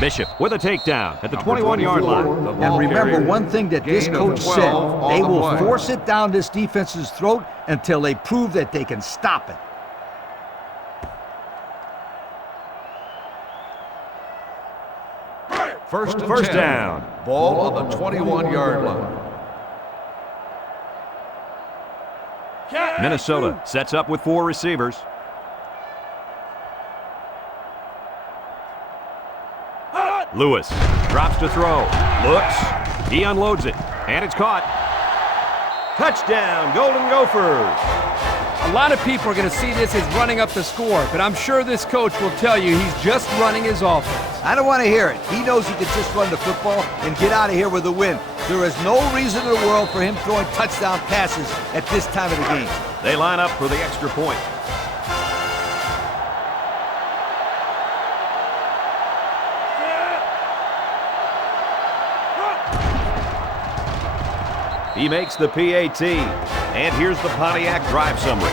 Bishop with a takedown at the 21-yard line. And remember one thing that this coach said, they will force it down this defense's throat until they prove that they can stop it. First down. Ball on the 21-yard line. Minnesota sets up with 4 receivers. Lewis drops to throw. Looks. He unloads it. And it's caught. Touchdown, Golden Gophers. A lot of people are going to see this as running up the score, but I'm sure this coach will tell you he's just running his offense. I don't want to hear it. He knows he can just run the football and get out of here with a win. There is no reason in the world for him throwing touchdown passes at this time of the game. They line up for the extra point. He makes the PAT. And here's the Pontiac drive summary.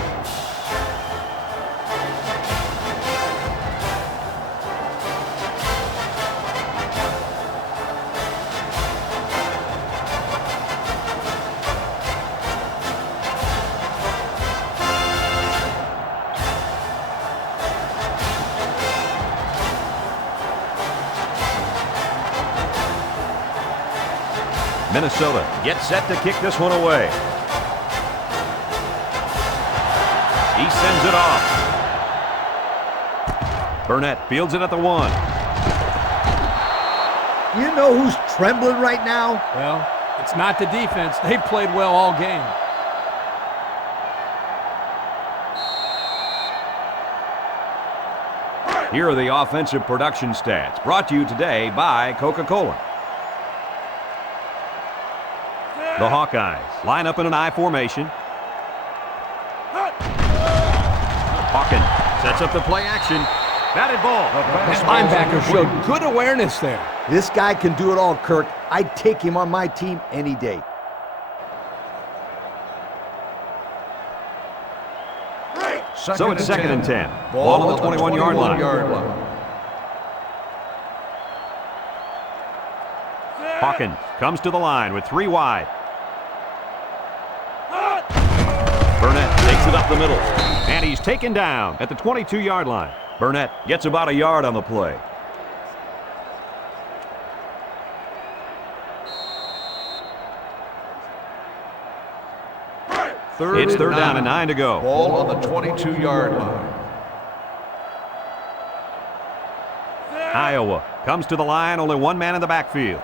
Minnesota gets set to kick this one away. He sends it off. Burnett fields it at the 1. You know who's trembling right now? Well, it's not the defense. They played well all game. Here are the offensive production stats brought to you today by Coca-Cola. The Hawkeyes line up in an I formation. Hawkins sets up the play action. Batted ball. This linebacker showed good awareness there. This guy can do it all, Kirk. I'd take him on my team any day. So it's 2nd and 10. Ball on the 21-yard line. Hawkins comes to the line with 3 wide. Burnett takes it up the middle, and he's taken down at the 22-yard line. Burnett gets about a yard on the play. It's third down and 9 to go. Ball on the 22-yard line. Iowa comes to the line, only one man in the backfield.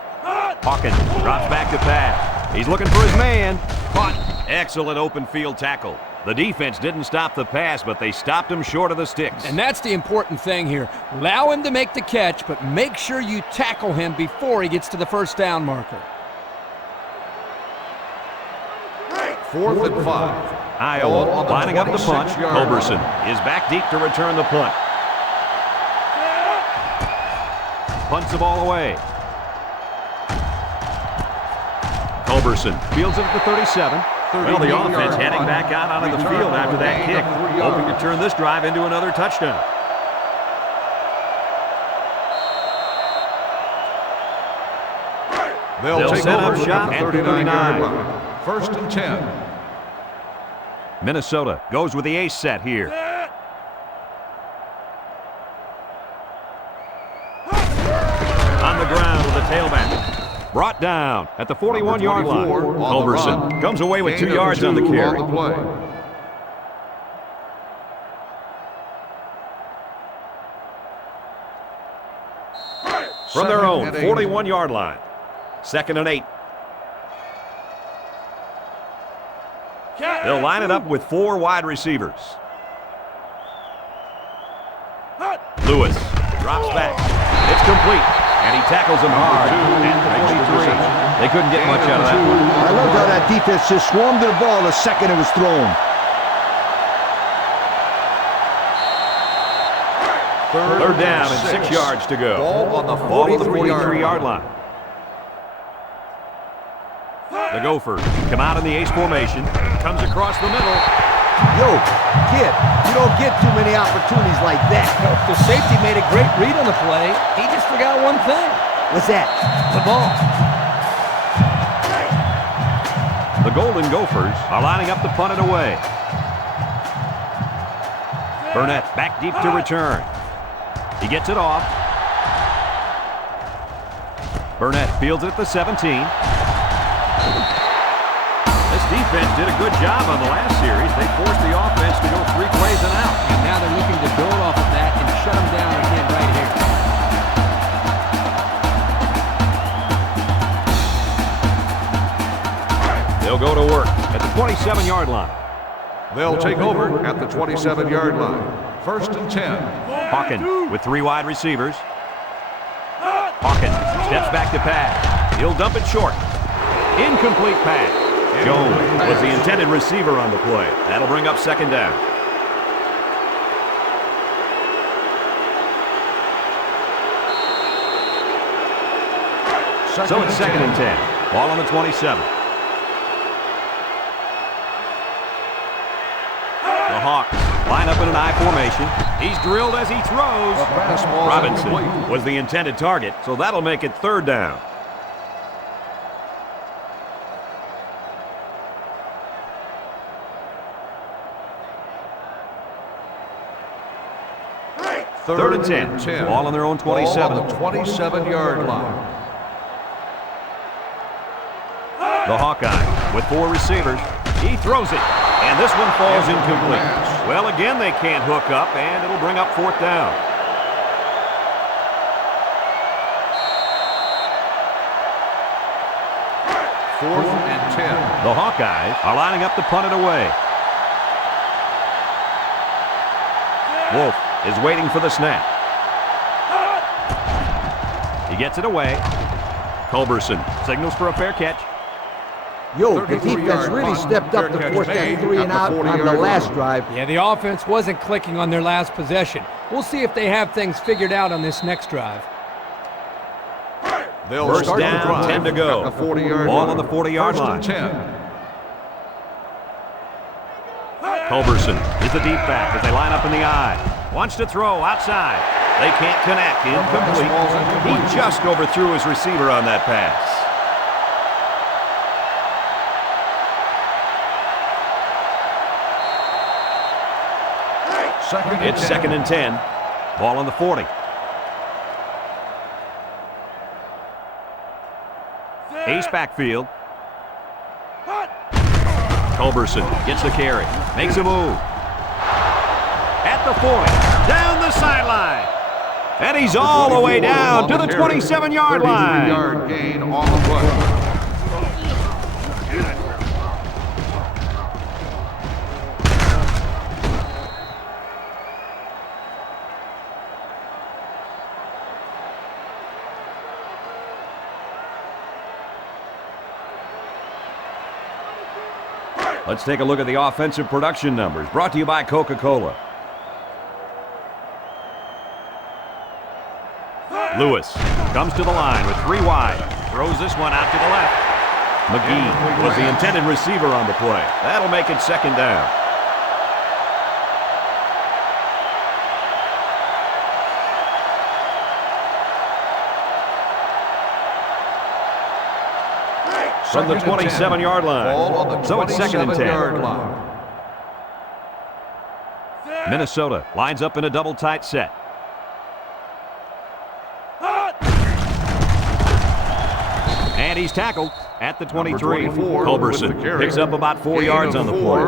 Hawkins drops back to pass. He's looking for his man. Caught. Excellent open field tackle. The defense didn't stop the pass, but they stopped him short of the sticks. And that's the important thing here. Allow him to make the catch, but make sure you tackle him before he gets to the first down marker. 4th and 5. Iowa lining up the punt. Culberson is back deep to return the punt. Punts the ball away. Culberson fields it at the 37. Well, the offense heading back out onto the field after that kick, hoping to turn this drive into another touchdown. They'll set up shop at the 39. 1st and 10. Minnesota goes with the ace set here. On the ground with the tailback. Brought down at the 41-yard line. Culberson comes away with 2 yards on the carry. From their own 41-yard line. 2nd and 8. They'll line it up with 4 wide receivers. Lewis drops back. It's complete. And he tackles him hard at the 23. They couldn't get much out of that one. I loved how that defense just swarmed to the ball the second it was thrown. Third down and 6 yards to go. Ball on the 43-yard line. The Gophers come out in the ace formation. Comes across the middle. Yo, kid, you don't get too many opportunities like that. The safety made a great read on the play. He just forgot one thing. What's that? The ball. The Golden Gophers are lining up to punt it away. Burnett back deep to return. He gets it off. Burnett fields it at the 17. This defense did a good job on the last series. They forced the offense to go 3 plays and out. And now they're looking to build off of that and shut them down again right here. They'll go to work at the 27-yard line. They'll take over at the 27-yard line. 1st and 10. Hawkins with 3 wide receivers. Hawkins steps back to pass. He'll dump it short. Incomplete pass. Jones was the intended receiver on the play. That'll bring up 2nd down. So it's 2nd and 10. Ball on the 27. The Hawks line up in an I formation. He's drilled as he throws. Robinson was the intended target, so that'll make it 3rd down. Third and 10. Ball on their own 27. Ball on the 27-yard line. The Hawkeye with 4 receivers. He throws it, and this one falls incomplete. Well, again, they can't hook up, and it'll bring up 4th down. Fourth and 10. The Hawkeyes are lining up to punt it away. Wolf is waiting for the snap. He gets it away. Culberson signals for a fair catch. Yo, the defense really stepped up to force that 3 and out on the last drive. Yeah, the offense wasn't clicking on their last possession. We'll see if they have things figured out on this next drive. They'll First start down, the drive 10 to go. at the 40-yard Ball line. on the 40-yard line. First and 10. Culberson is the deep back as they line up in the I. Wants to throw outside. They can't connect. Incomplete. He just overthrew his receiver on that pass. It's second and 10. Ball on the 40. Ace backfield. Culberson gets the carry. Makes a move. At the 40. Down the sideline. And he's all the way down to the 27-yard line. 33-yard gain on the play. Let's take a look at the offensive production numbers, brought to you by Coca-Cola. Lewis comes to the line with 3 wide. Throws this one out to the left. McGee was the intended receiver on the play. That'll make it second down. From the 27-yard line. So it's second and 10. Minnesota lines up in a double tight set. And he's tackled at the 23. Culberson picks up about 4 yards on the play.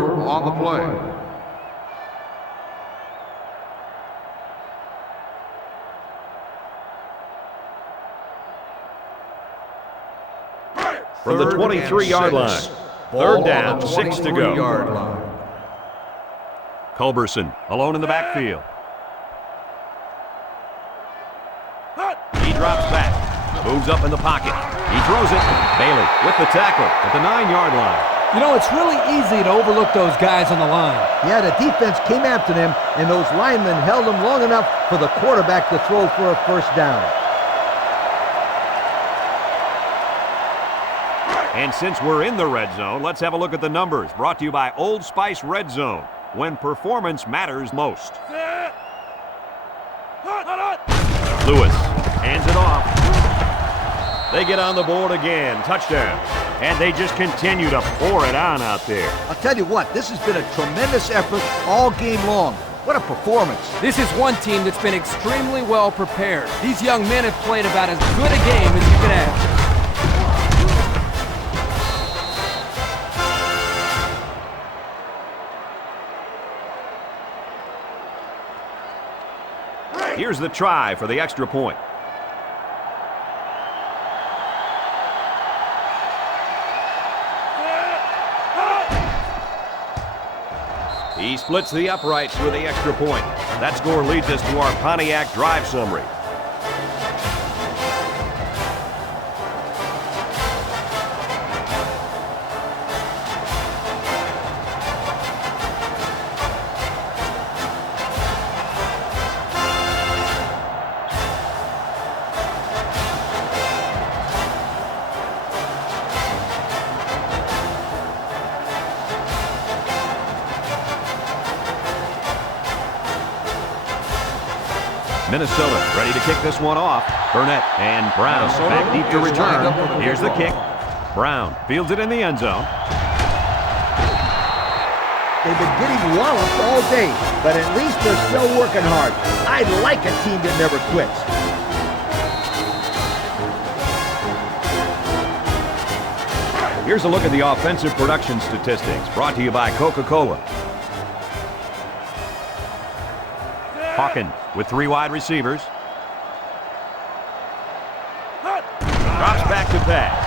From the 23-yard line. Third down, 6 to go. Culberson alone in the backfield. He drops back. Moves up in the pocket. He throws it. Bailey with the tackle at the 9-yard line. You know, it's really easy to overlook those guys on the line. Yeah, the defense came after them, and those linemen held them long enough for the quarterback to throw for a first down. And since we're in the red zone, let's have a look at the numbers. Brought to you by Old Spice Red Zone, when performance matters most. Lewis hands it off. They get on the board again. Touchdown. And they just continue to pour it on out there. I'll tell you what, this has been a tremendous effort all game long. What a performance. This is one team that's been extremely well prepared. These young men have played about as good a game as you could have. Here's the try for the extra point. He splits the uprights with the extra point. That score leads us to our Pontiac drive summary. Minnesota ready to kick this one off. Burnett and Brown back deep to return. Here's the kick. Brown fields it in the end zone. They've been getting walloped all day, but at least they're still working hard. I like a team that never quits. Here's a look at the offensive production statistics, brought to you by Coca-Cola. Hawkins with 3 wide receivers. Drops back to pass.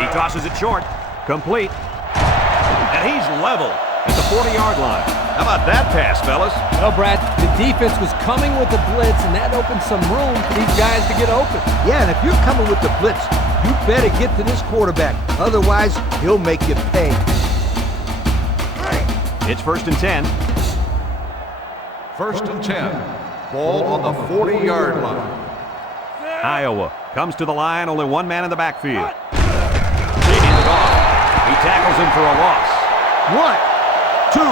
He tosses it short. Complete. And he's level at the 40-yard line. How about that pass, fellas? Well, Brad, the defense was coming with the blitz, and that opened some room for these guys to get open. Yeah, and if you're coming with the blitz, you better get to this quarterback. Otherwise, he'll make you pay. It's first and 10. First and 10. Ball on the 40-yard line. Iowa comes to the line, only one man in the backfield. They hand it off. He tackles him for a loss. 1, 2,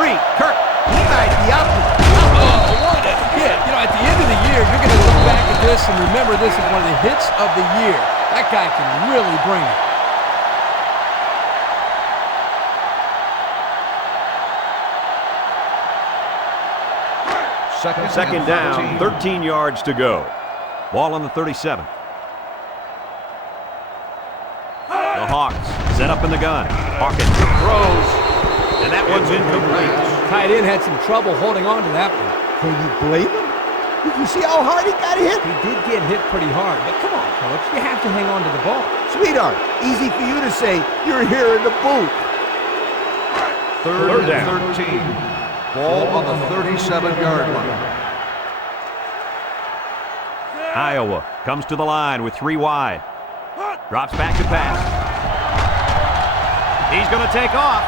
3. Kirk, he might be up. Oh, what a hit. You know, at the end of the year, you're going to look back at this and remember this is one of the hits of the year. That guy can really bring it. Second down, 13 yards to go. Ball on the 37. The Hawks set up in the gun. Hawkins throws, and that one's incomplete. Tight end had some trouble holding on to that one. Can you blame him? Did you see how hard he got hit? He did get hit pretty hard, but come on, Coach. You have to hang on to the ball. Sweetheart, easy for you to say. You're here in the booth. Third and 13. Ball on the 37-yard line. Iowa comes to the line with 3 wide. Drops back to pass. He's going to take off.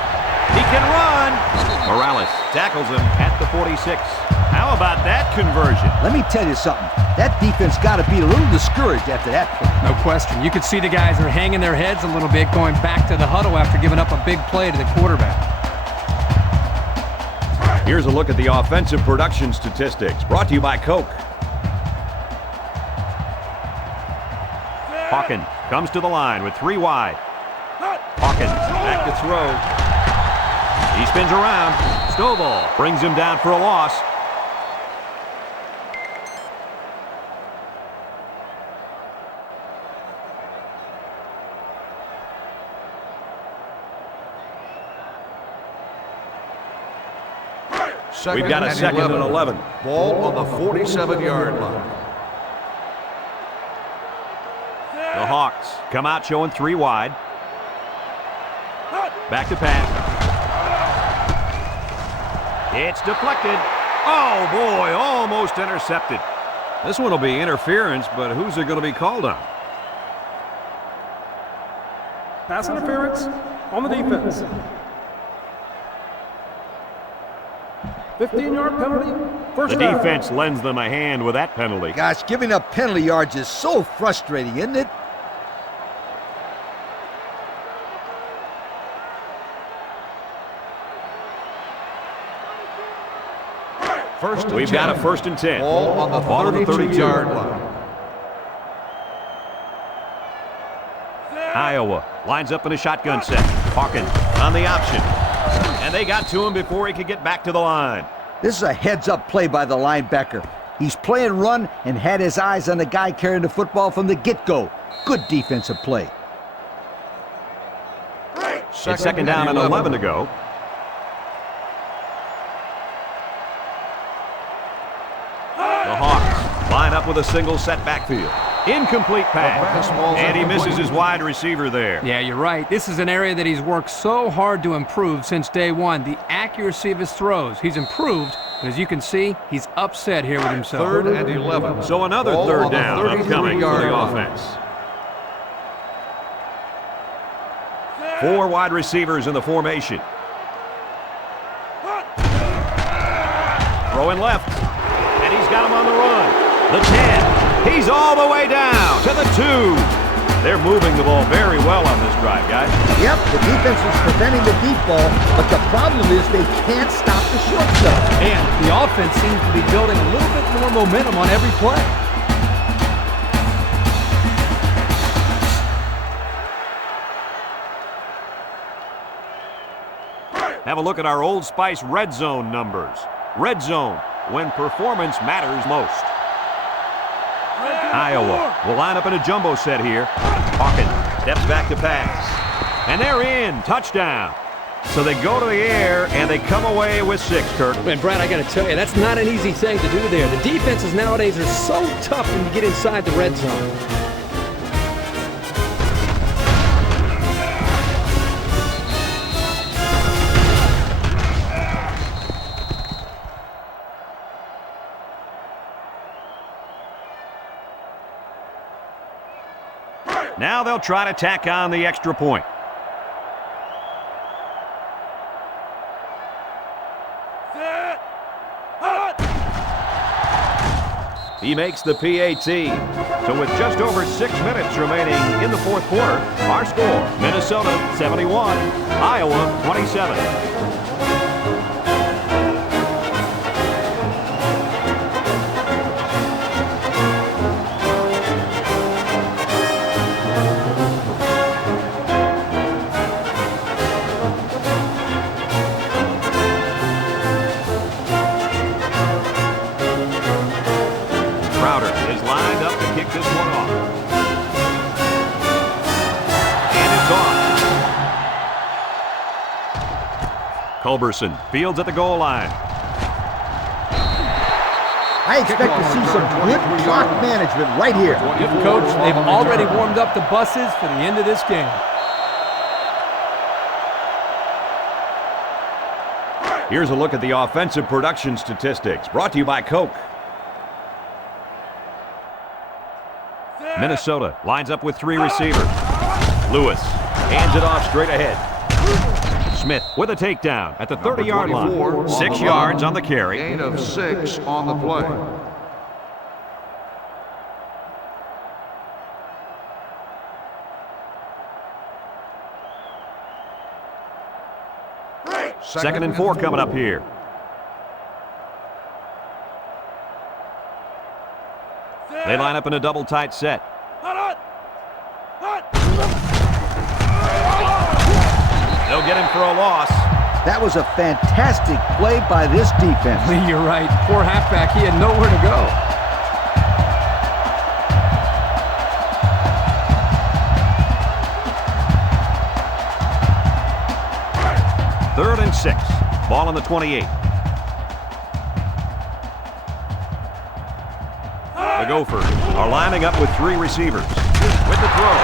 He can run. Morales tackles him at the 46. How about that conversion? Let me tell you something. That defense got to be a little discouraged after that play. No question. You could see the guys are hanging their heads a little bit, going back to the huddle after giving up a big play to the quarterback. Here's a look at the offensive production statistics, brought to you by Coke. Hawkins comes to the line with 3 wide. Hawkins back to throw. He spins around. Stovall brings him down for a loss. We've got a second and 11. Ball on the 47-yard line. The Hawks come out showing 3 wide. Back to pass. It's deflected. Oh, boy, almost intercepted. This one will be interference, but who's it going to be called on? Pass interference on the defense. 15-yard penalty. First The down. defense lends them a hand with that penalty. Gosh, giving up penalty yards is so frustrating, isn't it? We've got a 1st and 10. Ball on the 32-yard line. Iowa lines up in a shotgun set. Hawkins on the option. And they got to him before he could get back to the line. This is a heads-up play by the linebacker. He's playing run and had his eyes on the guy carrying the football from the get-go. Good defensive play. It's second down and 11 to go. The Hawks line up with a single set backfield. Incomplete pass. And he misses his wide receiver there. Yeah, you're right. This is an area that he's worked so hard to improve since day one. The accuracy of his throws. He's improved, but as you can see, he's upset here with himself. 3rd and 11. So another Ball third on the down upcoming for 33-yard the line. offense. 4 wide receivers in the formation. Throwing left. And he's got him on the run. The 10. He's all the way down to the 2. They're moving the ball very well on this drive, guys. Yep, the defense is preventing the deep ball, but the problem is they can't stop the short stuff. And the offense seems to be building a little bit more momentum on every play. Have a look at our Old Spice red zone numbers. Red zone, when performance matters most. Iowa will line up in a jumbo set here. Hawkins steps back to pass. And they're in. Touchdown. So they go to the air, and they come away with 6, Kirk. And Brad, I got to tell you, that's not an easy thing to do there. The defenses nowadays are so tough when you get inside the red zone. Now they'll try to tack on the extra point. He makes the PAT. So with just over 6 minutes remaining in the fourth quarter, our score, Minnesota 71, Iowa 27. Culberson fields at the goal line. I expect to see some good clock management right here. Coach, they've already warmed up the buses for the end of this game. Here's a look at the offensive production statistics, brought to you by Coke. Minnesota lines up with 3 receivers. Lewis hands it off straight ahead. Smith with a takedown at the 30-yard line. 6 yards on the carry. Gain of 6 on the play. Second and 4 coming up here. They line up in a double tight set. They'll get him for a loss. That was a fantastic play by this defense. Lee, you're right. Poor halfback, he had nowhere to go. Third and 6. Ball on the 28. The Gophers are lining up with 3 receivers. With the throw.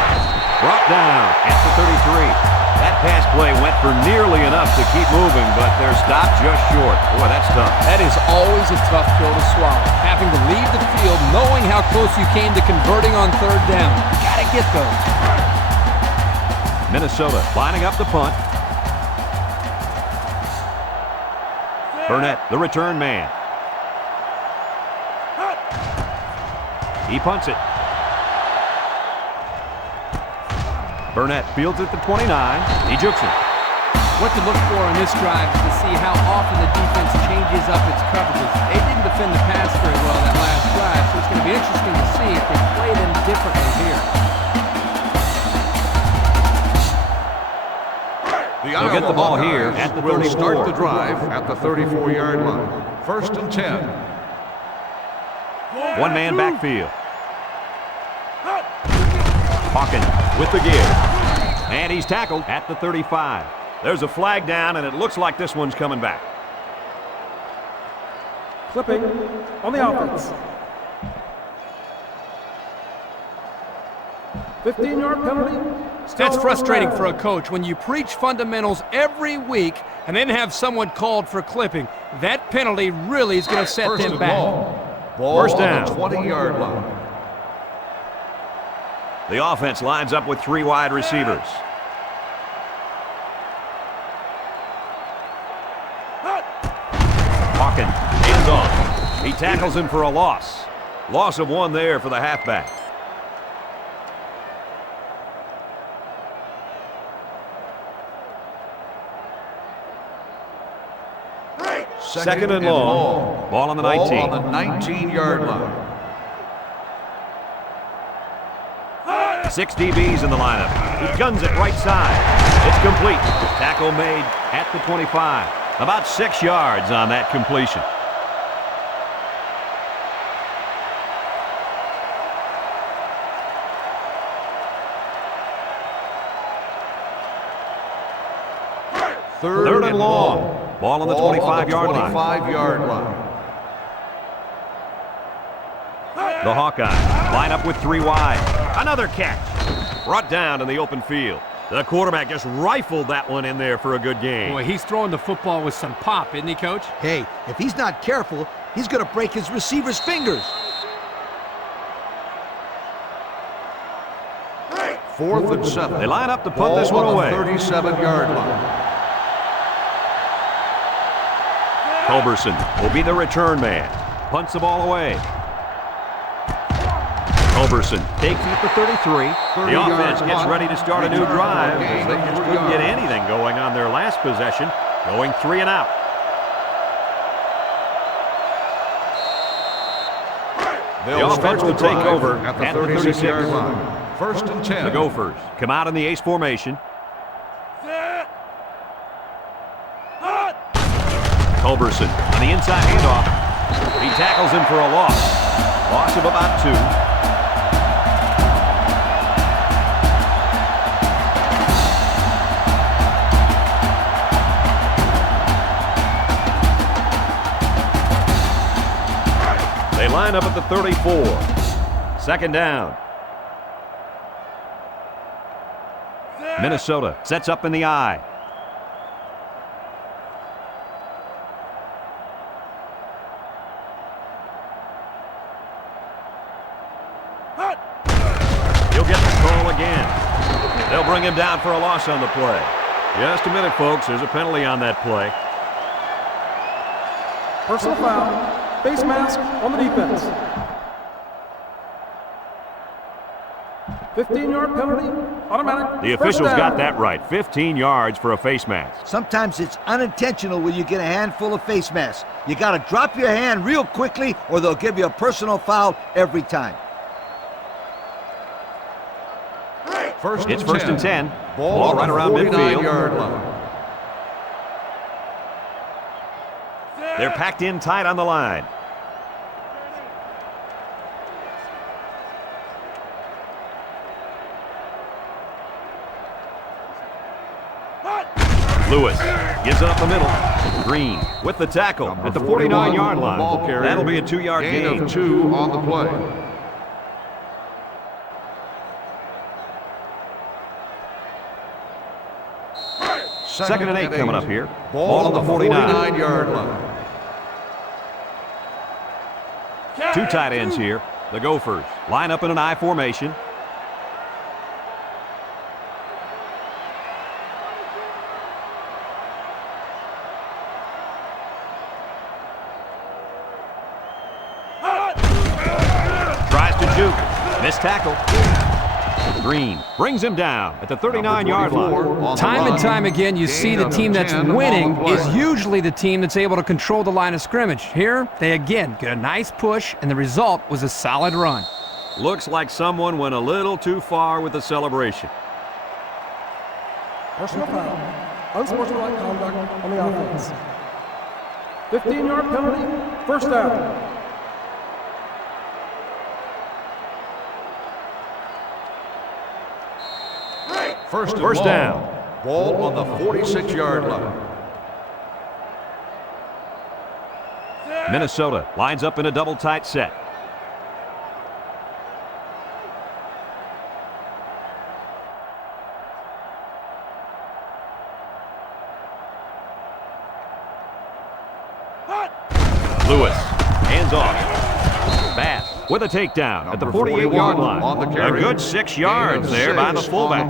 Brought down at the 33. That pass play went for nearly enough to keep moving, but they're stopped just short. Boy, that's tough. That is always a tough pill to swallow. Having to leave the field knowing how close you came to converting on third down. Gotta get those. Minnesota lining up the punt. Burnett, the return man. He punts it. Burnett fields at the 29. He jukes it. What to look for on this drive is to see how often the defense changes up its coverages. They didn't defend the pass very well that last drive, so it's going to be interesting to see if they play them differently here. They'll get the ball here at the 34. Will start the drive at the 34-yard line. First and 10. One man backfield. Hawkins with the give. And he's tackled at the 35. There's a flag down, and it looks like this one's coming back. Clipping on the offense. 15-yard penalty. That's frustrating for a coach when you preach fundamentals every week and then have someone called for clipping. That penalty really is going to set them back. Ball First down. on the 20-yard line. The offense lines up with 3 wide receivers. Hawkins, hands off. He tackles him for a loss. Loss of 1 there for the halfback. Second and long. Ball on the 19. Ball on the 19-yard line. 6 DBs in the lineup. He guns it right side. It's complete. Tackle made at the 25. About 6 yards on that completion. Third and long. Ball on the 25-yard line. 25-yard line. The Hawkeyes line up with 3 wide. Another catch. Brought down in the open field. The quarterback just rifled that one in there for a good game. Boy, he's throwing the football with some pop, isn't he, Coach? Hey, if he's not careful, he's going to break his receiver's fingers. Fourth and 7. They line up to punt this one away. 37-yard line. Culberson will be the return man. Punts the ball away. Culberson takes it at the 33. The offense gets ready to start a new drive. They just couldn't get anything going on their last possession, going 3 and out. The offense will take over at the 36-yard line. First and 10. The Gophers come out in the ace formation. Culberson on the inside handoff. He tackles him for a loss. Loss of about 2. They line up at the 34. Second down. Minnesota sets up in the I. He'll get the call again. They'll bring him down for a loss on the play. Just a minute, folks. There's a penalty on that play. Personal foul. Face mask on the defense. 15-yard penalty. Automatic. The officials got that right. 15 yards for a face mask. Sometimes it's unintentional when you get a handful of face masks. You got to drop your hand real quickly or they'll give you a personal foul every time. It's first and 10. Ball right around midfield. They're packed in tight on the line. Lewis gives it up the middle. Green with the tackle at the 49-yard line. That'll be a 2-yard gain. Gain of 2 on the play. Second and 8 coming up here. Ball on the 49-yard line. 2 tight ends here. The Gophers line up in an I formation. Tries to juke. Missed tackle. Green brings him down at the 39-yard line. Time and time again, you see the team that's winning is usually the team that's able to control the line of scrimmage. Here, they again get a nice push, and the result was a solid run. Looks like someone went a little too far with the celebration. Personal foul. Unsportsmanlike conduct on the offense. 15-yard penalty. First down. First down. Ball on the 46-yard line. Minnesota lines up in a double tight set. Lewis, hands off. Bass with a takedown at the 48-yard line. A good 6 yards there by the fullback.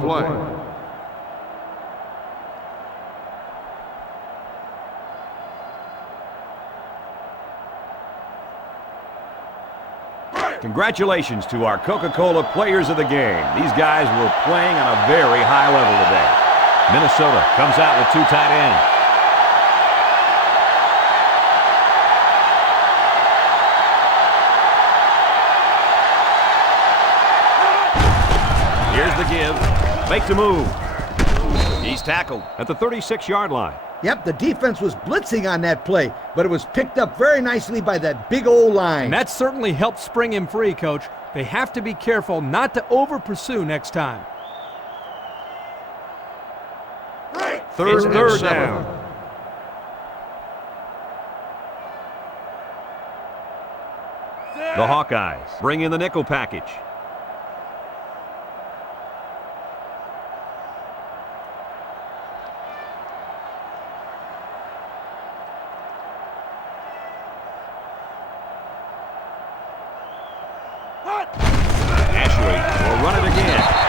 Congratulations to our Coca-Cola players of the game. These guys were playing on a very high level today. Minnesota comes out with 2 tight ends. Here's the give. Makes a move. He's tackled at the 36-yard line. Yep, the defense was blitzing on that play, but it was picked up very nicely by that big old line. And that certainly helped spring him free, Coach. They have to be careful not to over-pursue next time. Third down. The Hawkeyes bring in the nickel package.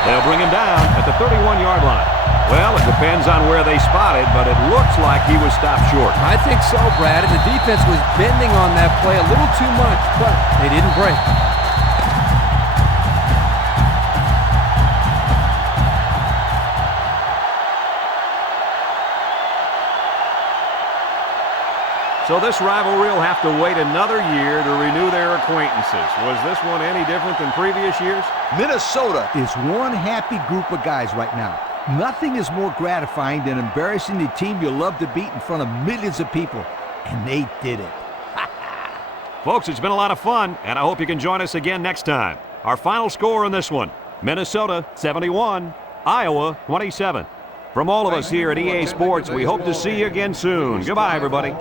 They'll bring him down at the 31-yard line. Well, it depends on where they spot it, but it looks like he was stopped short. I think so, Brad, and the defense was bending on that play a little too much, but they didn't break. So this rivalry will have to wait another year to renew their acquaintances. Was this one any different than previous years? Minnesota is one happy group of guys right now. Nothing is more gratifying than embarrassing the team you love to beat in front of millions of people. And they did it. Folks, it's been a lot of fun, and I hope you can join us again next time. Our final score in this one, Minnesota 71, Iowa 27. From all of us here at EA Sports, we hope to see you again soon. Goodbye, everybody.